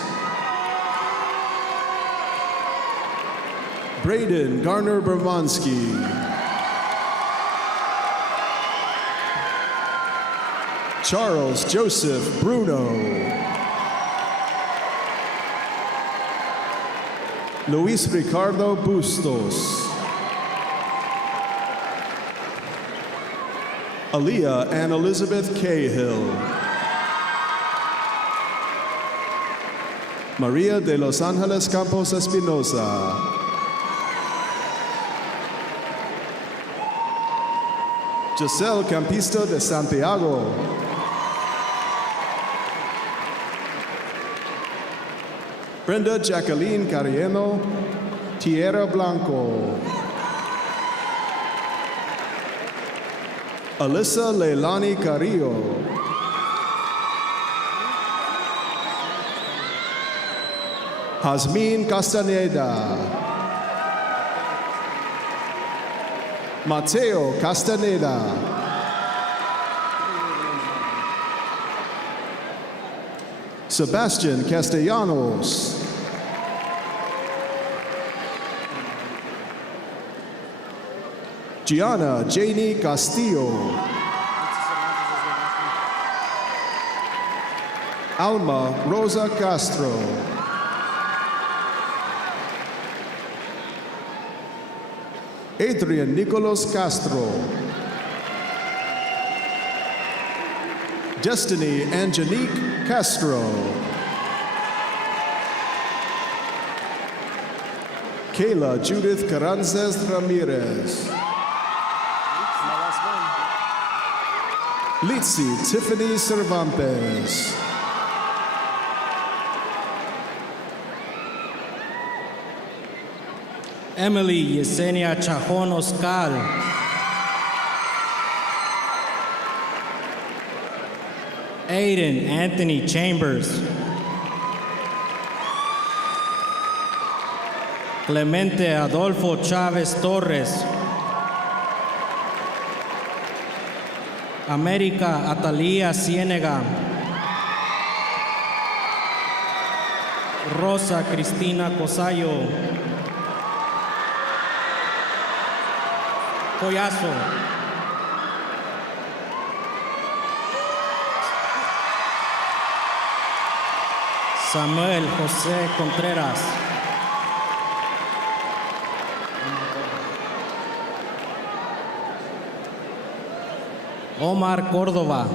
Braden Garner Bermonski. Charles Joseph Bruno. Luis Ricardo Bustos. Aaliyah and Elizabeth Cahill. Maria de Los Angeles Campos Espinosa. Giselle Campista de Santiago. Brenda Jacqueline Carrieno, Tierra Blanco. Alyssa Leilani Carrillo. Jasmine Castaneda. Mateo Castaneda. Sebastian Castellanos. Gianna Janie Castillo. Alma Rosa Castro. Adrian Nicolas Castro. Destiny Angelique Castro. Kayla Judith Carranzas Ramirez. Litzy Tiffany Cervantes. Emily Yesenia Chajón Oscar. Aiden Anthony Chambers. Clemente Adolfo Chávez Torres, América Atalía Ciénega, Rosa Cristina Cosayo, Collazo, Samuel José Contreras, Omar Córdoba,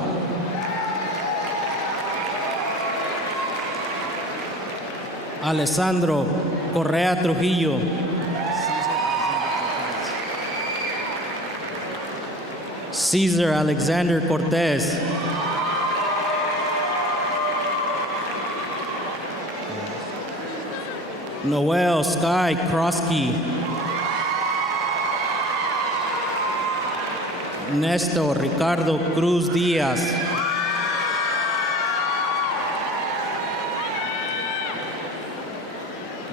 Alessandro Correa Trujillo, Cesar Alexander Cortez, Noel Sky Krosky, Nestor Ricardo Cruz Diaz,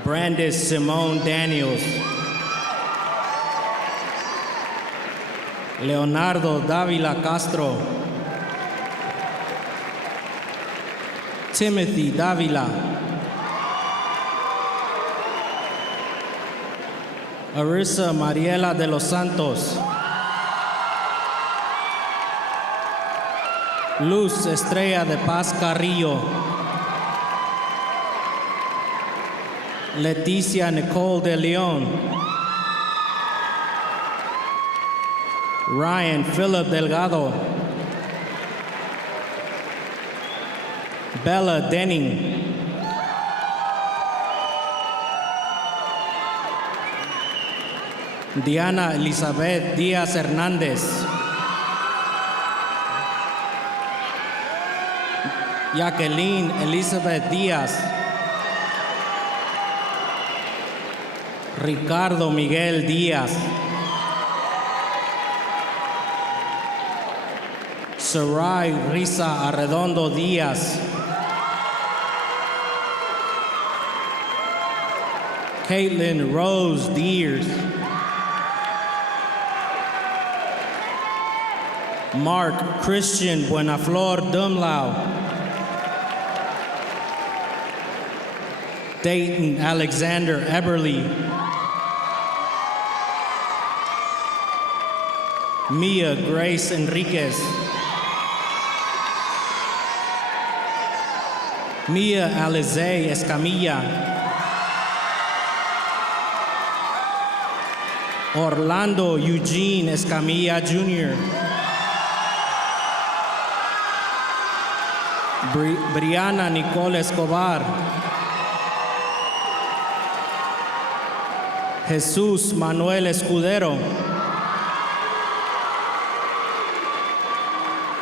Brandis Simone Daniels, Leonardo Davila Castro, Timothy Davila, Arissa Mariela de los Santos, Luz Estrella de Paz Carrillo, Leticia Nicole de Leon, Ryan Philip Delgado, Bella Denning, Diana Elizabeth Díaz Hernández, Jacqueline Elizabeth Díaz, Ricardo Miguel Díaz, Sarai Risa Arredondo Díaz, Caitlin Rose Deers, Mark Christian Buenaflor Dumlau, Dayton Alexander Eberly, Mia Grace Enriquez, Mia Alize Escamilla, Orlando Eugene Escamilla Jr., Brianna Nicole Escobar, Jesús Manuel Escudero,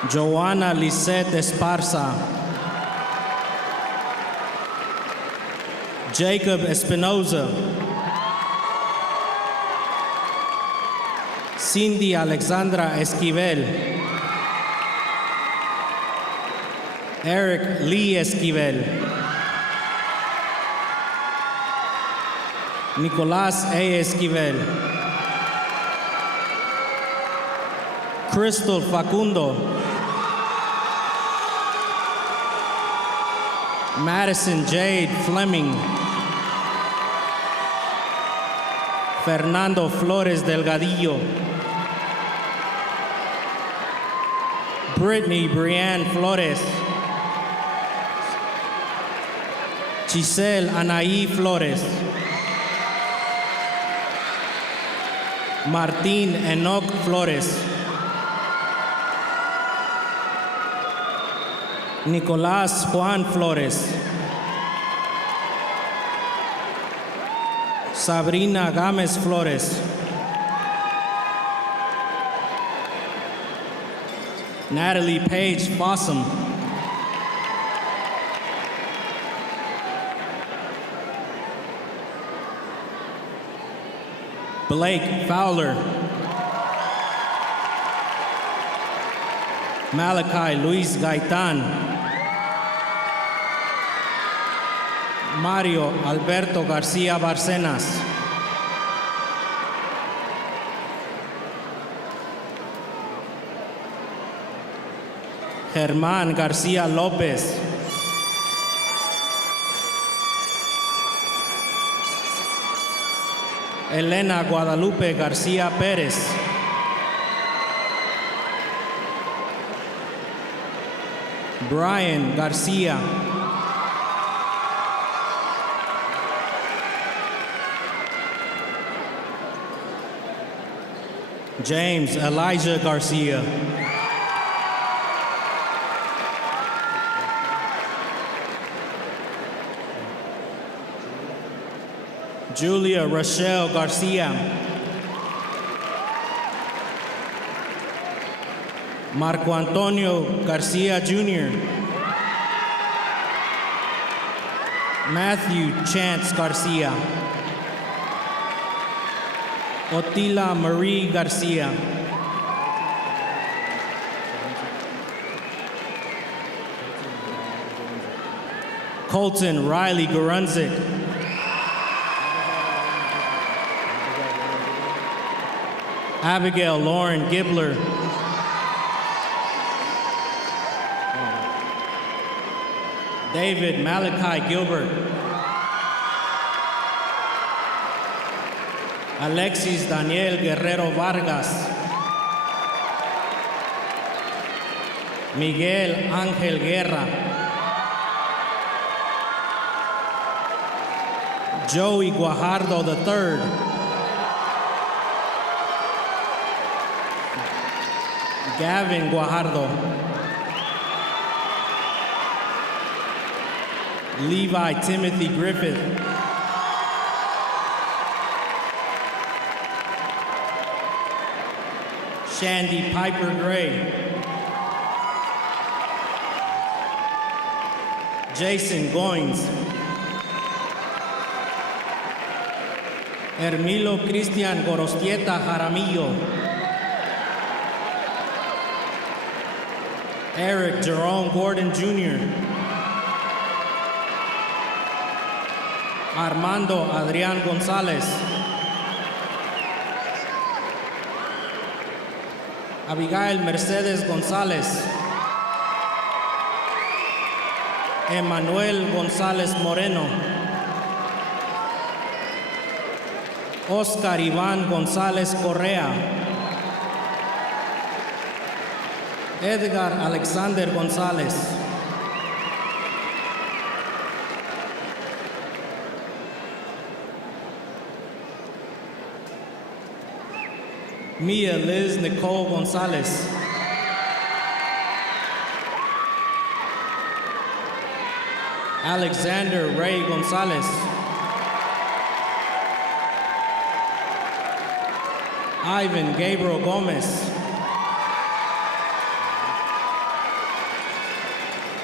Joanna Lisette Esparza, Jacob Espinoza, Cindy Alexandra Esquivel, Eric Lee Esquivel, Nicolás A. Esquivel, Crystal Facundo, Madison Jade Fleming, Fernando Flores Delgadillo, Brittany Brianne Flores, Giselle Anaí Flores, Martín Enoch Flores, Nicolás Juan Flores, Sabrina Gámez Flores, Natalie Page Fossum, Blake Fowler, Malachi Luis Gaitan, Mario Alberto Garcia Barcenas, Germán García López. Elena Guadalupe García Pérez. Brian García. James Elijah Garcia. Julia Rochelle Garcia. Marco Antonio Garcia Jr. Matthew Chance Garcia. Otila Marie Garcia. Colton Riley Gurunzik. Abigail Lauren Gibler. David Malachi Gilbert. Alexis Daniel Guerrero Vargas. Miguel Ángel Guerra. Joey Guajardo III. Gavin Guajardo. Levi Timothy Griffith. Shandy Piper Gray. Jason Goins. Hermilo Cristian Gorostieta Jaramillo. Eric Jerome Gordon Jr. Armando Adrián González. Abigail Mercedes González. Emanuel González Moreno. Oscar Iván González Correa. Edgar Alexander González. Mia Liz Nicole González. Alexander Ray González. Ivan Gabriel Gomez.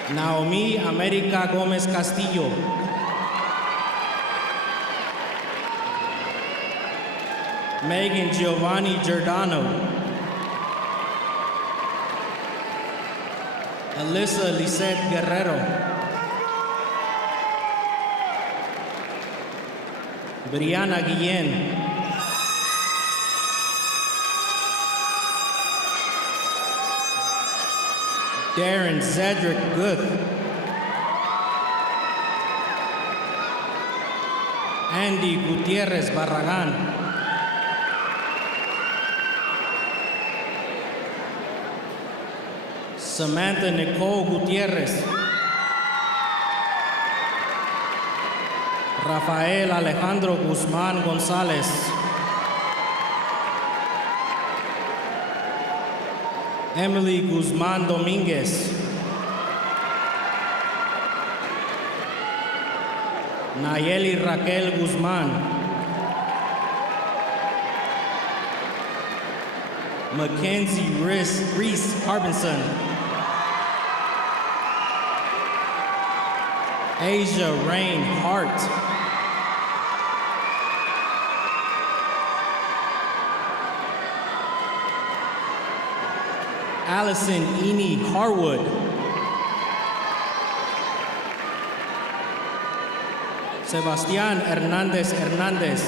Naomi America Gomez Castillo. Megan Giovanni Giordano. Alyssa Lisette Guerrero. Brianna Guillen. Darren Cedric Guth. Andy Gutierrez Barragán. Samantha Nicole Gutierrez. Rafael Alejandro Guzmán González. Emily Guzmán Domínguez. Nayeli Raquel Guzmán. Mackenzie Reese Harbinson. Asia Rain Hart. Allison Eni Harwood. Sebastián Hernández Hernández.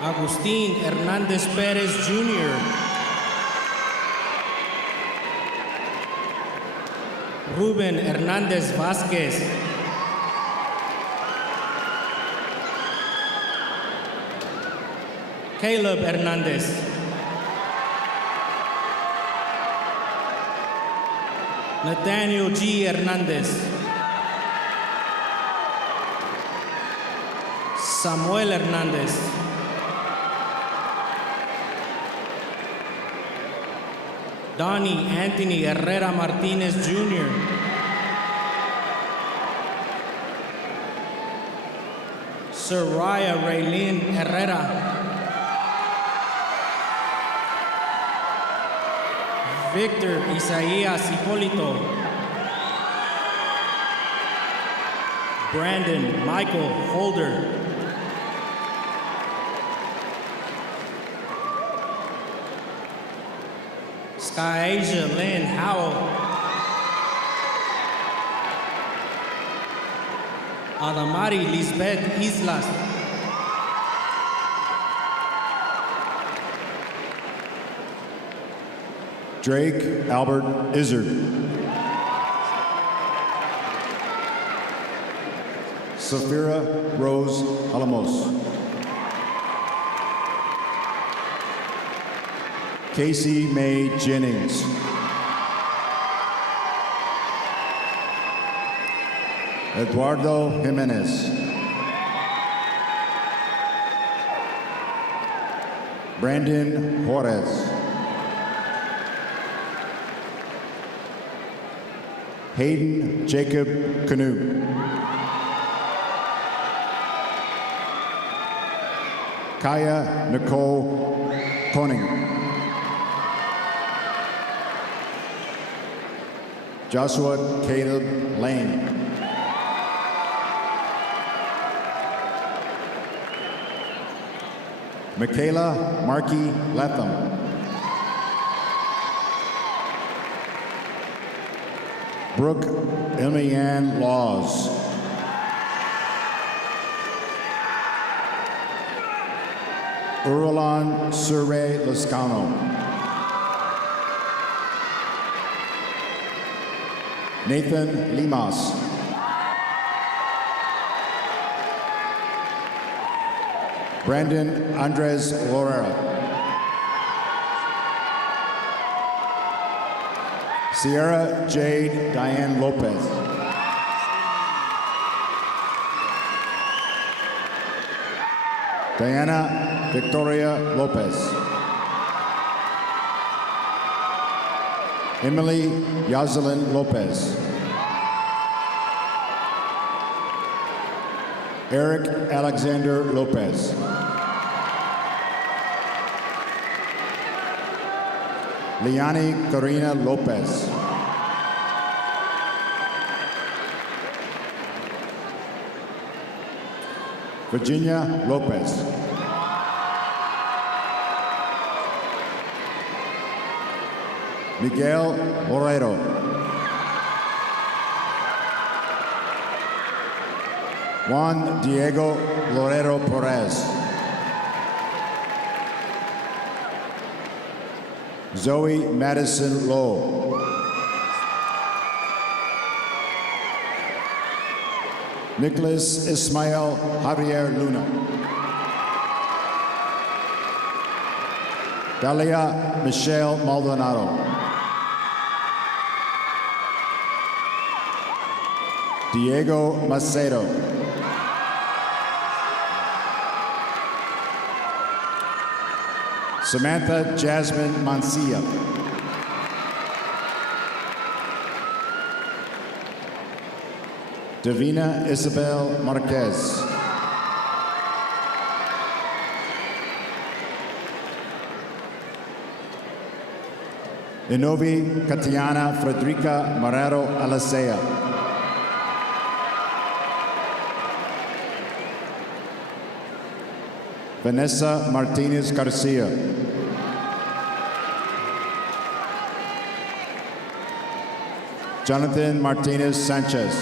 Agustin Hernandez Perez Jr., Ruben Hernandez Vasquez, Caleb Hernandez, Nathaniel G. Hernandez, Samuel Hernandez, Donnie Anthony Herrera Martinez Jr., Soraya Raylene Herrera, Victor Isaías Hipólito, Brandon Michael Holder, Skyasia Lynn Howell, Adamari Lisbeth Islas, Drake Albert Izzard. Safira Rose Alamos. Casey Mae Jennings. Eduardo Jimenez. Brandon Juarez. Hayden Jacob Canoe. Kaya Nicole Koning. Joshua Caleb Lane. Michaela Markey Latham. Brooke Ilmianne Laws. Urlan Surrey Lascano. Nathan Limas. Brandon Andres Lorera. Sierra Jade Diane Lopez. Diana Victoria Lopez. Emily Yazalin Lopez. Eric Alexander Lopez. Liani Karina Lopez. Virginia Lopez. Miguel Moreiro. Juan Diego Lorero Perez. Zoe Madison Lowe. Nicholas Ismael Javier Luna. Dalia Michelle Maldonado. Diego Macedo. Samantha Jasmine Mancia. Davina Isabel Marquez. Inovi Katiana Frederica Marrero Alicea. Vanessa Martinez Garcia. Jonathan Martinez Sanchez.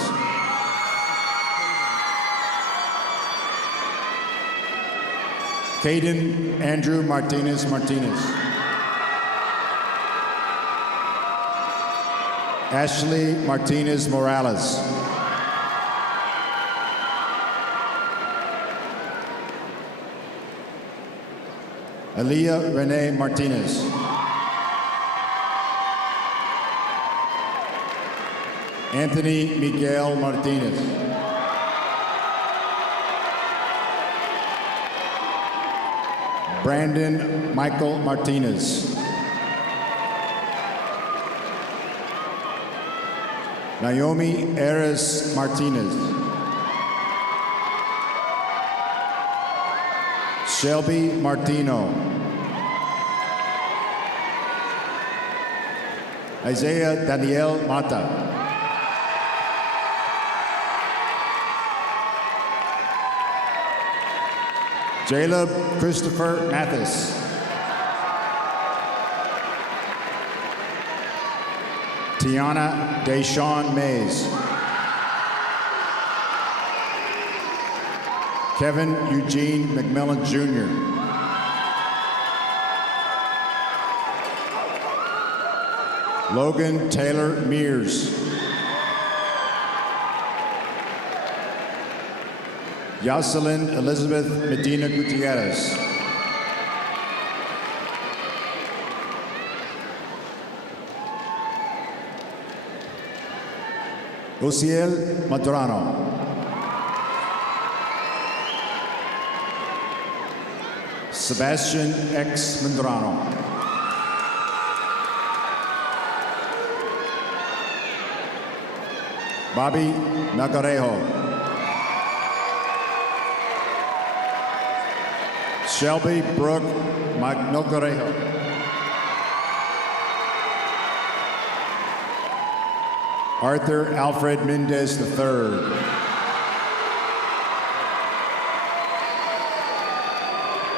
Caden Andrew Martinez Martinez. Ashley Martinez Morales. Aaliyah Renee Martinez. Anthony Miguel Martinez. Brandon Michael Martinez. Naomi Eris Martinez. Shelby Martino. Isaiah Daniel Mata. Jaleb Christopher Mathis. Tiana Deshawn Mays. Kevin Eugene McMillan Jr. Logan Taylor Mears. Jocelyn Elizabeth Medina Gutierrez. Osiel Madrano. Sebastian X. Mendrano. Bobby Nagarejo. Shelby Brooke Nagarejo. Arthur Alfred Mendez III.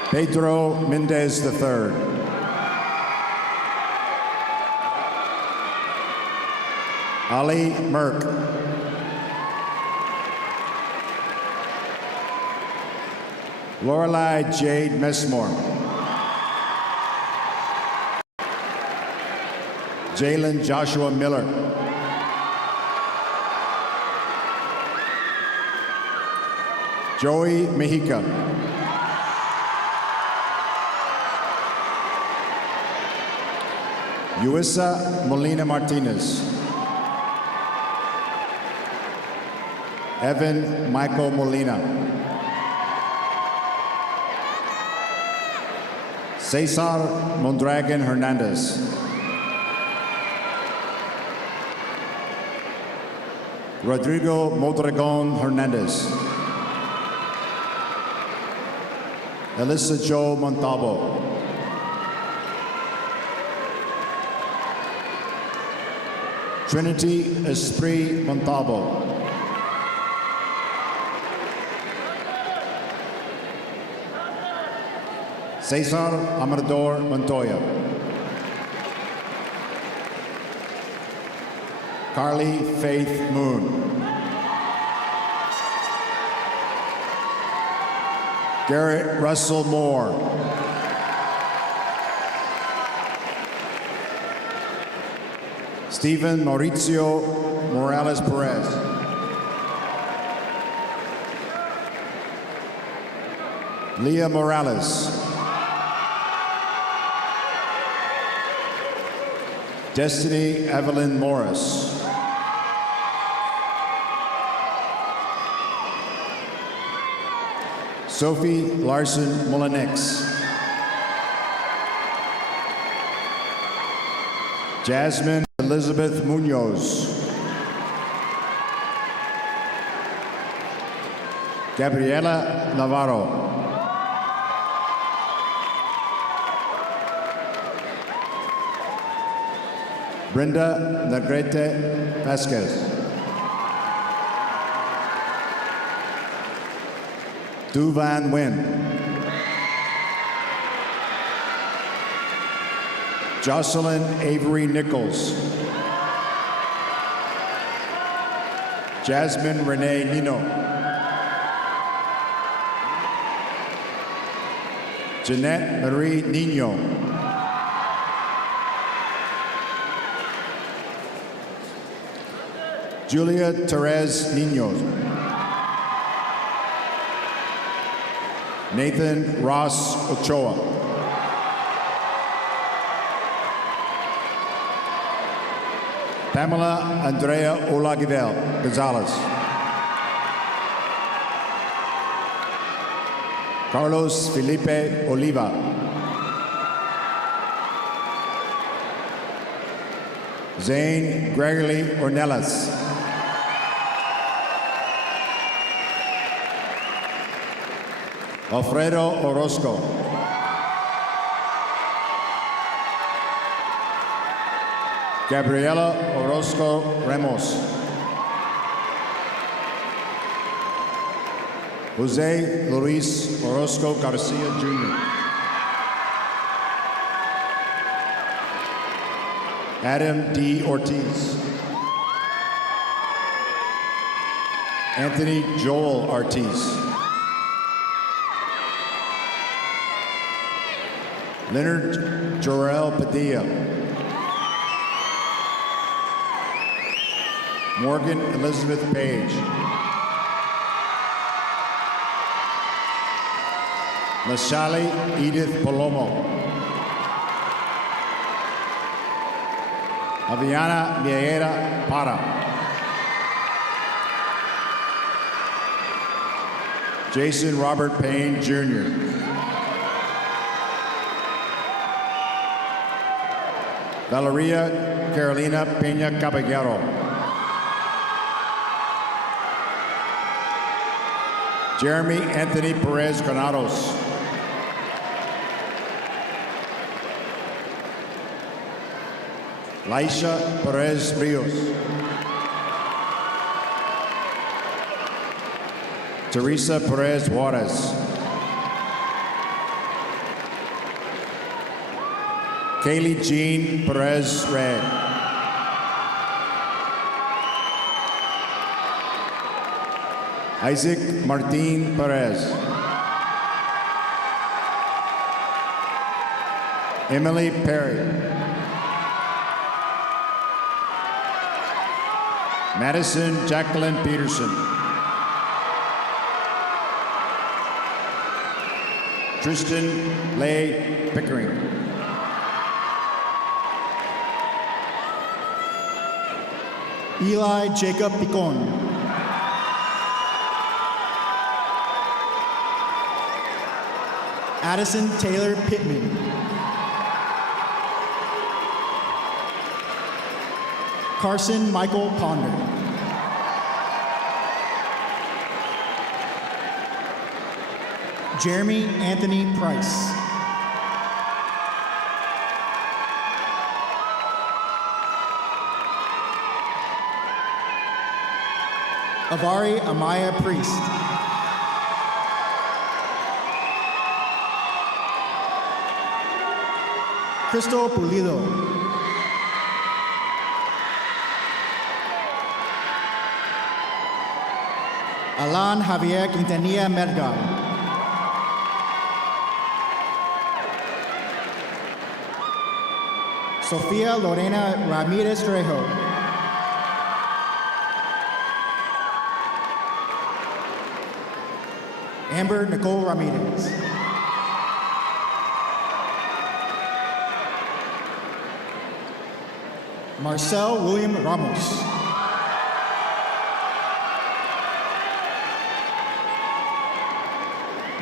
Pedro Mendez III. Ali Merck. Lorelei Jade Messmore. Jalen Joshua Miller. Joey Mexica. Yuissa Molina Martinez. Evan Michael Molina. Cesar Mondragon Hernandez. Rodrigo Mondragon Hernandez. Alyssa Jo Montalvo. Trinity Esprit Montalvo. Cesar Amador Montoya. Carly Faith Moon. Garrett Russell Moore. Stephen Mauricio Morales Perez. Leah Morales. Destiny Evelyn Morris. Sophie Larson Mullenix. Jasmine Elizabeth Munoz. Gabriela Navarro. Brenda Negrete Vasquez. Du Van Nguyen. Jocelyn Avery Nichols. Jasmine Renee Nino. Jeanette Marie Nino. Julia Therese Nino. Nathan Ross Ochoa. Pamela Andrea Olaguibel Gonzalez. Carlos Felipe Oliva. Zane Gregory Ornelas. Alfredo Orozco. Gabriela Orozco Ramos. Jose Luis Orozco Garcia Jr. Adam D. Ortiz. Anthony Joel Ortiz. Leonard Jorel Padilla. Morgan Elizabeth Page. Lashali Edith Palomo. Aviana Vieira Para. Jason Robert Payne Jr. Valeria Carolina Peña Caballero. Jeremy Anthony Perez Granados. Laisha Perez Rios. Teresa Perez Juarez. Kaylee Jean Perez Red. Isaac Martin Perez. Emily Perry. Madison Jacqueline Peterson. Tristan Leigh Pickering. Eli Jacob Picon. Addison Taylor Pittman. Carson Michael Ponder. Jeremy Anthony Price. Avari Amaya Priest. Crystal Pulido. Alan Javier Quintanilla Mergal. Sofia Lorena Ramirez Trejo. Amber Nicole Ramirez. Marcel William Ramos.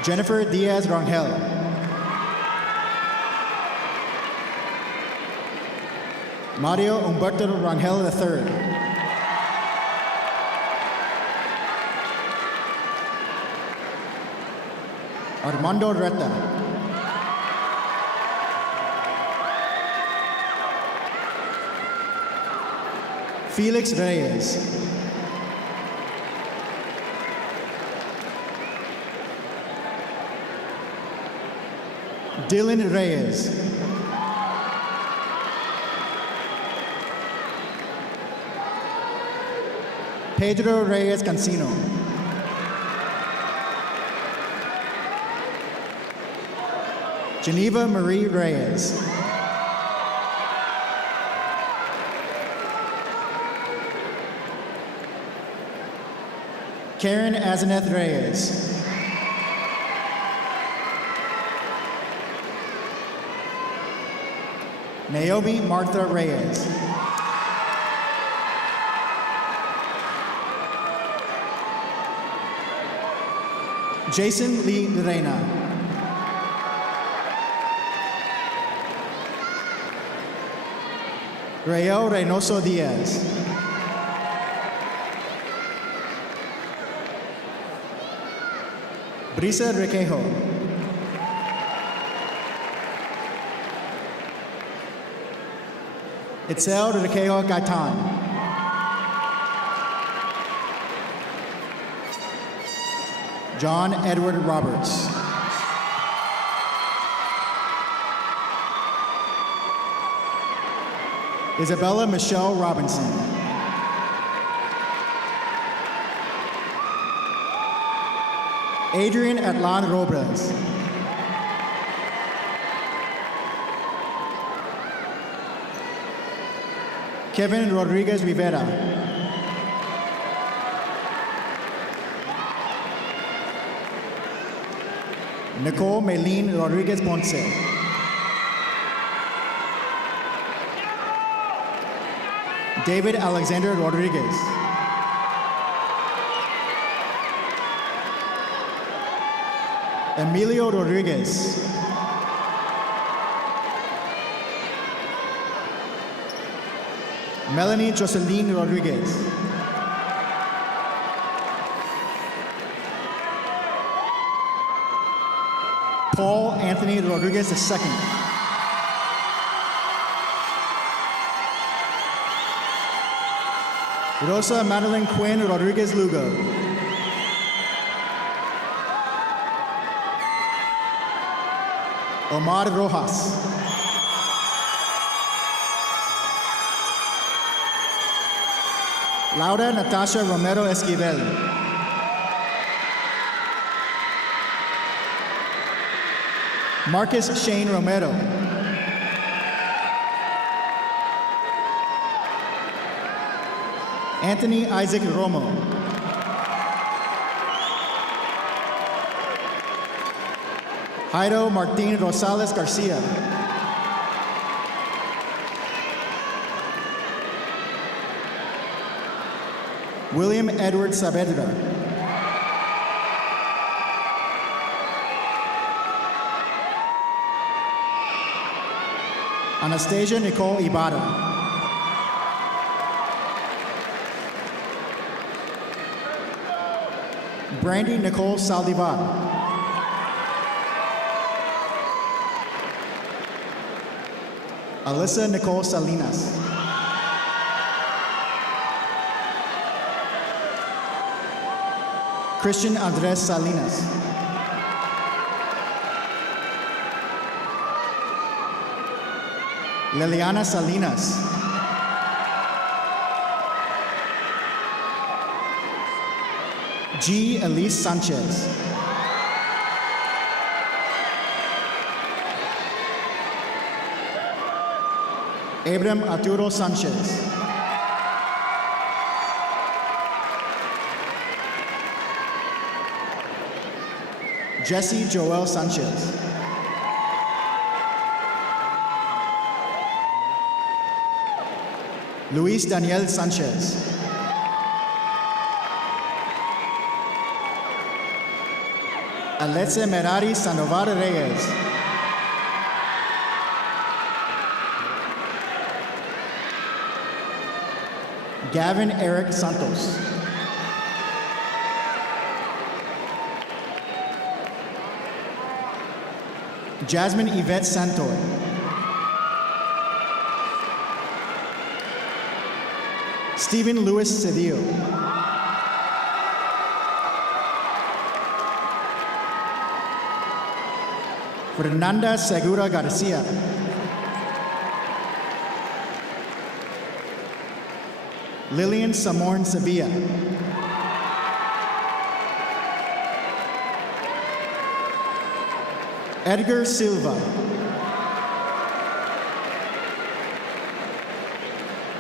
Jennifer Diaz Rangel. Mario Humberto Rangel III. Armando Reta. Felix Reyes. Dylan Reyes. Pedro Reyes Cancino. Geneva Marie Reyes. Karen Azeneth Reyes. Naomi Martha Reyes. Jason Lee Reina. Rayo Reynoso Diaz. Brisa Requejo. Itzel Requejo Gaitan. John Edward Roberts. Isabella Michelle Robinson. Adrian Atlan Robles. Kevin Rodriguez Rivera. Nicole Maylene Rodriguez Ponce. David Alexander Rodriguez. Emilio Rodriguez. Melanie Jocelyn Rodriguez. Paul Anthony Rodriguez II. Rosa Madeline Quinn Rodriguez Lugo. Omar Rojas. Laura Natasha Romero Esquivel. Marcus Shane Romero. Anthony Isaac Romo. Jairo Martin Rosales Garcia. William Edward Saavedra. Anastasia Nicole Ibarra. Brandy Nicole Saldivar. Alyssa Nicole Salinas. Christian Andres Salinas. Liliana Salinas. G. Elise Sanchez. Abram Arturo Sanchez. Jesse Joel Sanchez. Luis Daniel Sanchez. Alexia Merari Sandoval Reyes. Gavin Eric Santos. Jasmine Yvette Santoy. Stephen Louis Cedillo. Fernanda Segura Garcia. Lillian Samorn Sevilla. Edgar Silva.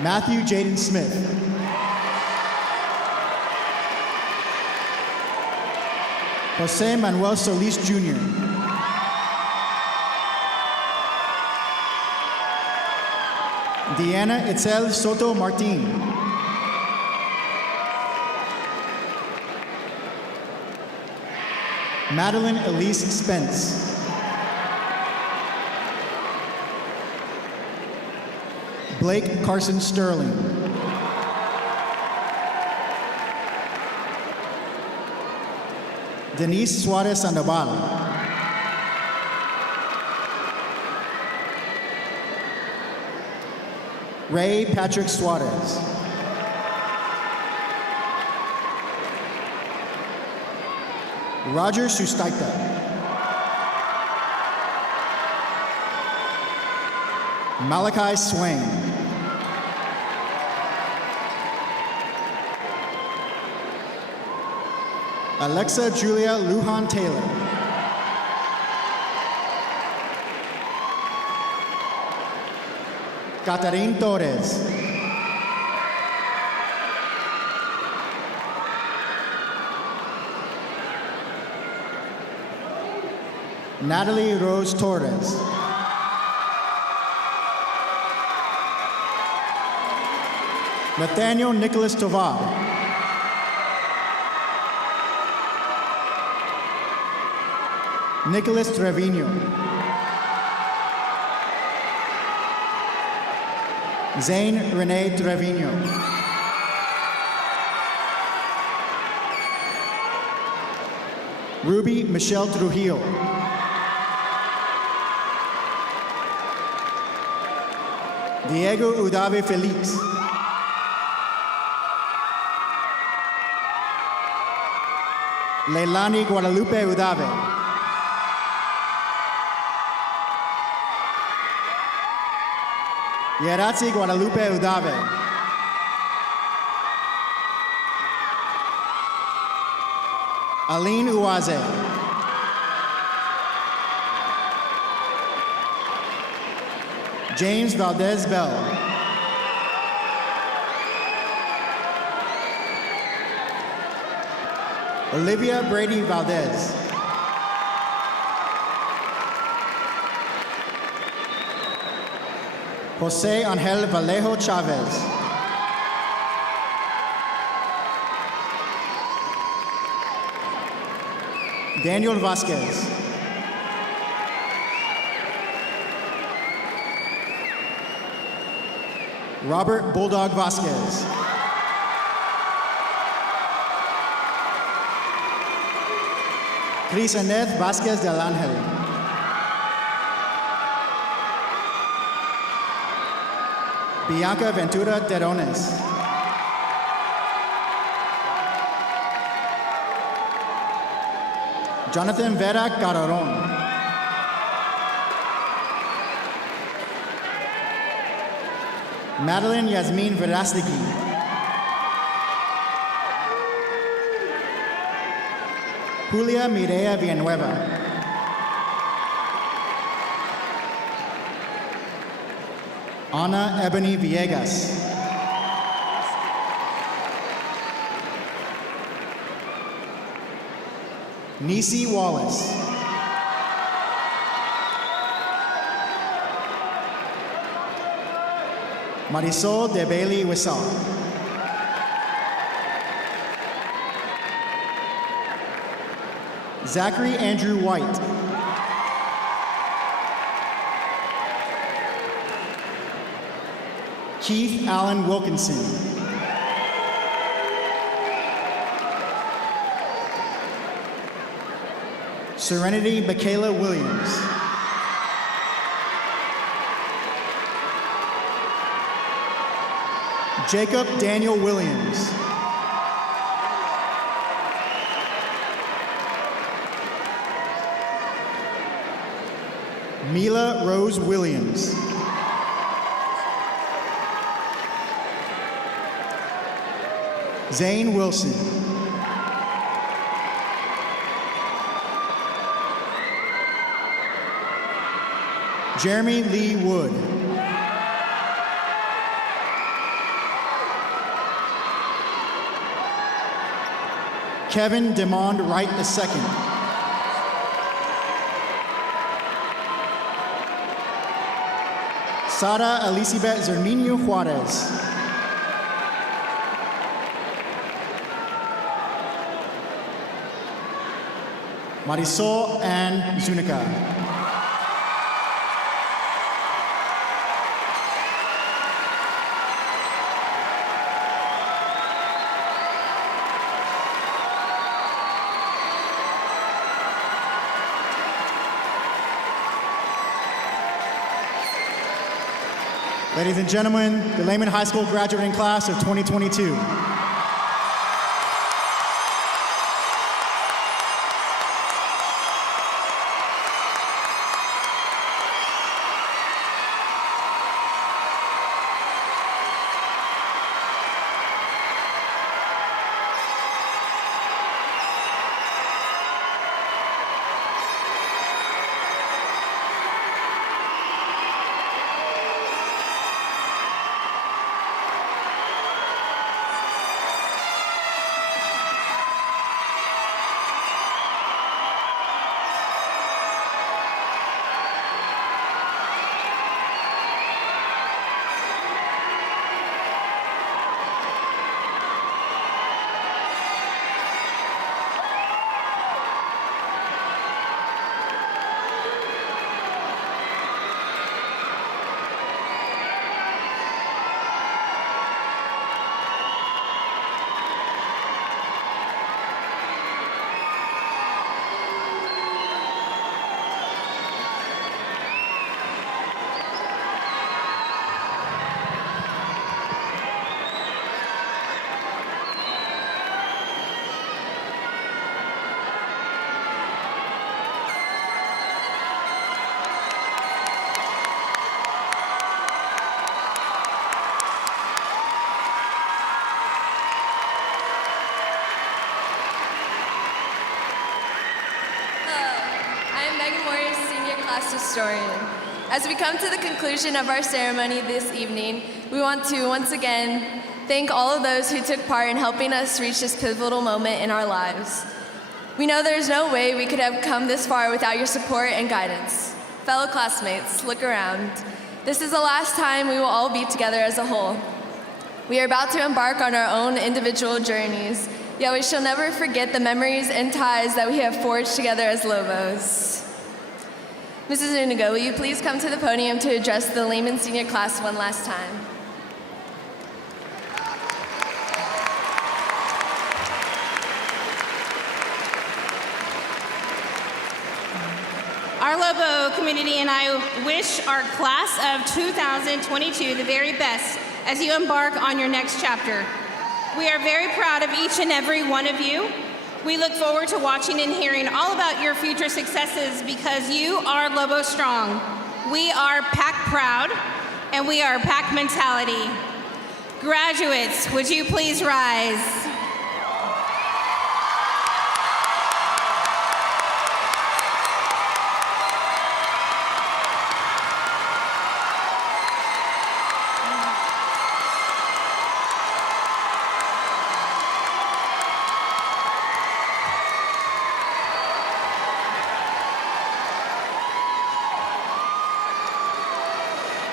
Matthew Jaden Smith. Jose Manuel Solis Jr. Deanna Itzel Soto Martin. Madeline Elise Spence. Blake Carson Sterling. Denise Suarez Sandoval. Ray Patrick Suarez. Roger Sustaita. Malachi Swain. Alexa Julia Lujan Taylor. Catherine Torres. Natalie Rose Torres. Nathaniel Nicholas Tovar. Nicholas Trevino. Zane Renee Trevino. Ruby Michelle Trujillo. Diego Udave Felix. Leilani Guadalupe Udave. Yeratzi Guadalupe Udave. Aline Uwaze. James Valdez Bell. Olivia Brady Valdez. Jose Angel Vallejo Chavez. Daniel Vasquez. Robert Bulldog Vasquez. Cris Annette Vasquez del Ángel. Bianca Ventura Terones. Jonathan Vera Cararón. Madeline Yasmin Verastegui. Julia Mireya Villanueva. Ana Ebony Villegas. Nisi Wallace. Marisol de Bailey Wissal. Zachary Andrew White. Keith Allen Wilkinson. Serenity Michaela Williams. Jacob Daniel Williams. Mila Rose Williams. Zane Wilson. Jeremy Lee Wood. Kevin Demond Wright II. Sara Elisabet Zerminio Juarez. Marisol Ann Zuniga. Ladies and gentlemen, the Lehman High School graduating class of 2022. Historian. As we come to the conclusion of our ceremony this evening, we want to once again thank all of those who took part in helping us reach this pivotal moment in our lives. We know there's no way we could have come this far without your support and guidance. Fellow classmates, look around. This is the last time we will all be together as a whole. We are about to embark on our own individual journeys, yet we shall never forget the memories and ties that we have forged together as Lobos. Mrs. Zuniga, will you please come to the podium to address the Lehman Senior class one last time? Our Lobo community and I wish our class of 2022 the very best as you embark on your next chapter. We are very proud of each and every one of you. We look forward to watching and hearing all about your future successes because you are Lobo Strong. We are Pack Proud, and we are Pack Mentality. Graduates, would you please rise?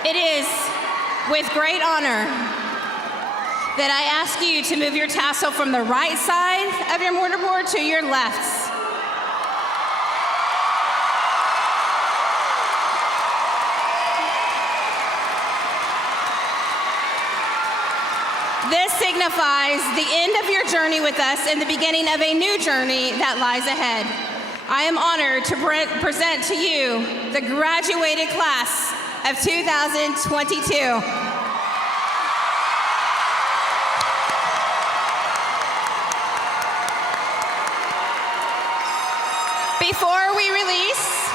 It is with great honor that I ask you to move your tassel from the right side of your mortarboard to your left. This signifies the end of your journey with us and the beginning of a new journey that lies ahead. I am honored to present to you the graduated class of 2022. Before we release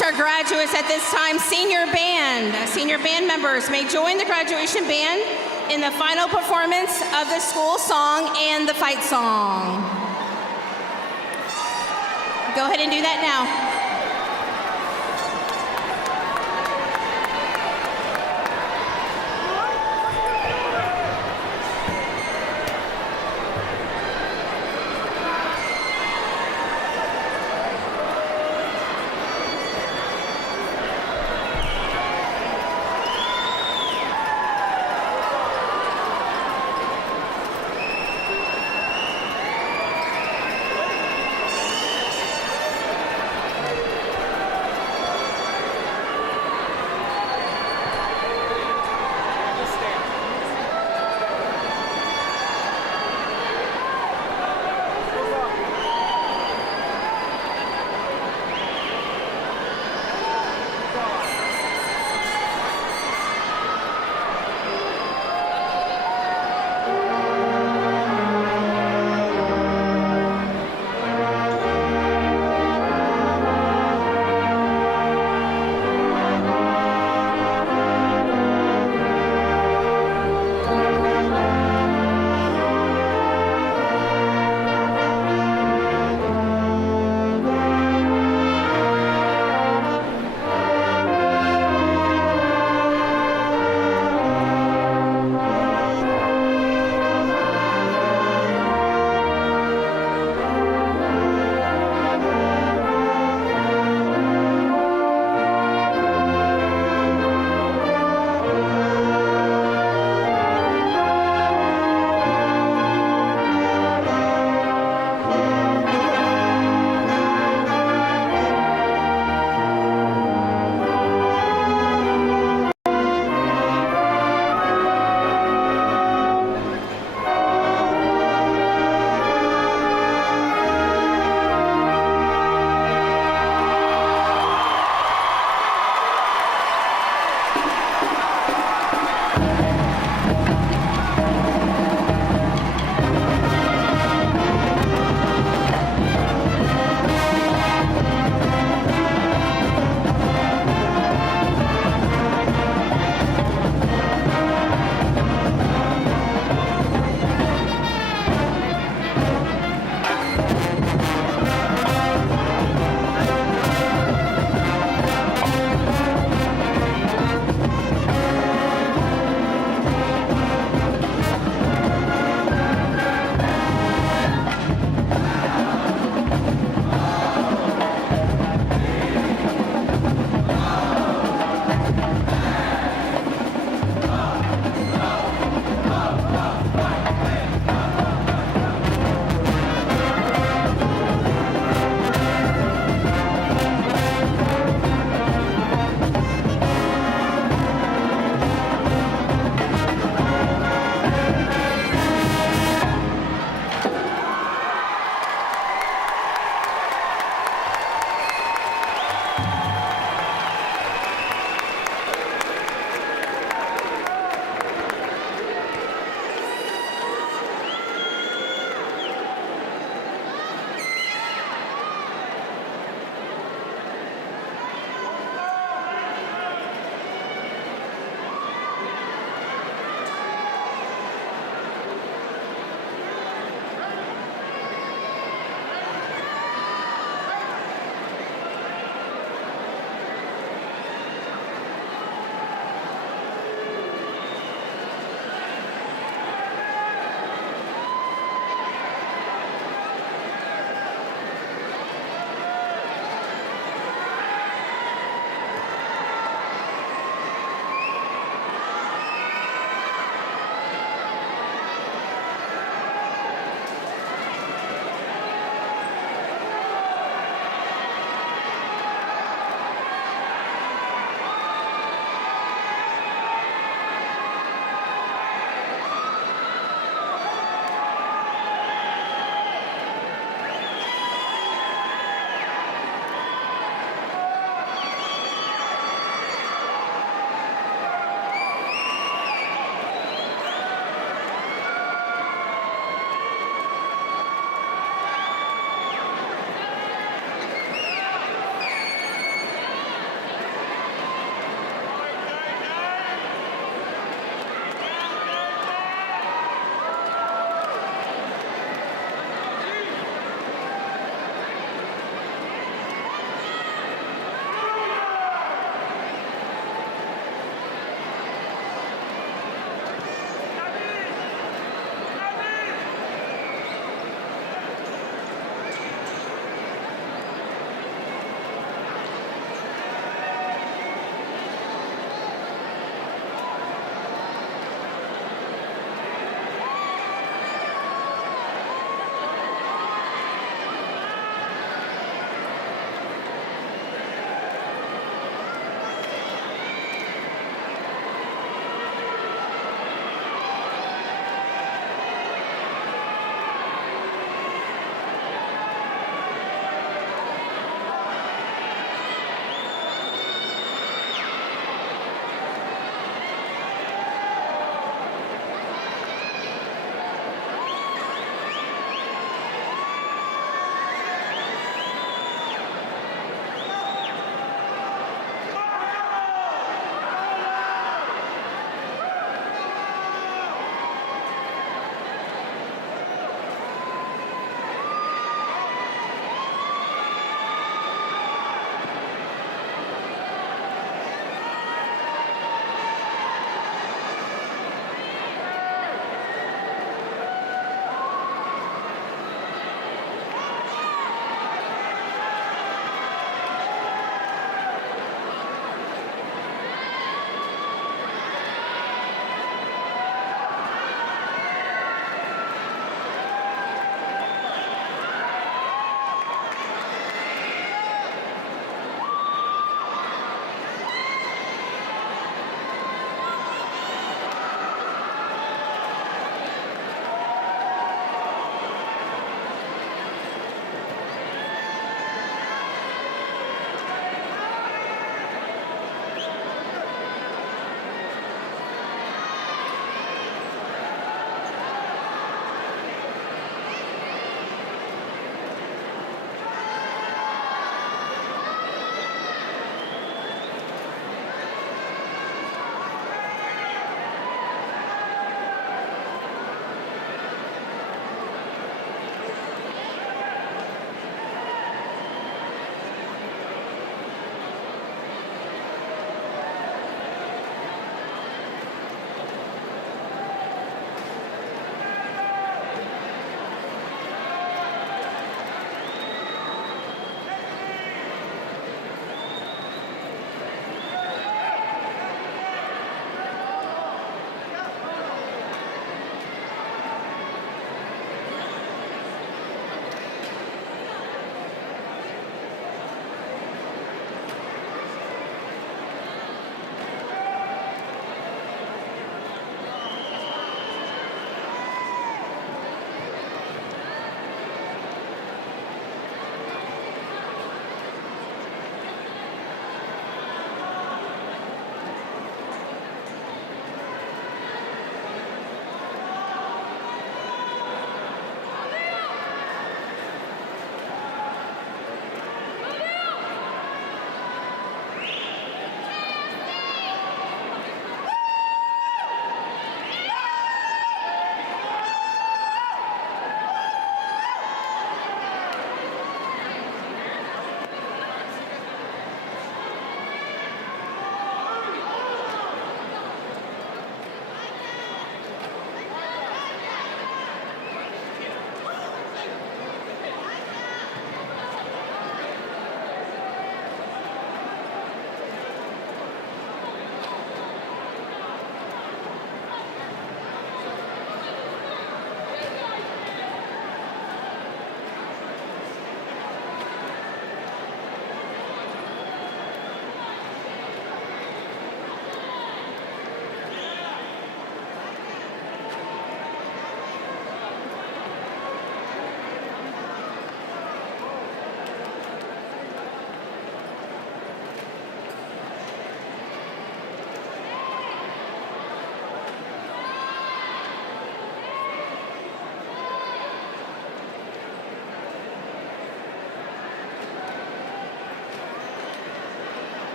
our graduates at this time, senior band members may join the graduation band in the final performance of the school song and the fight song. Go ahead and do that now.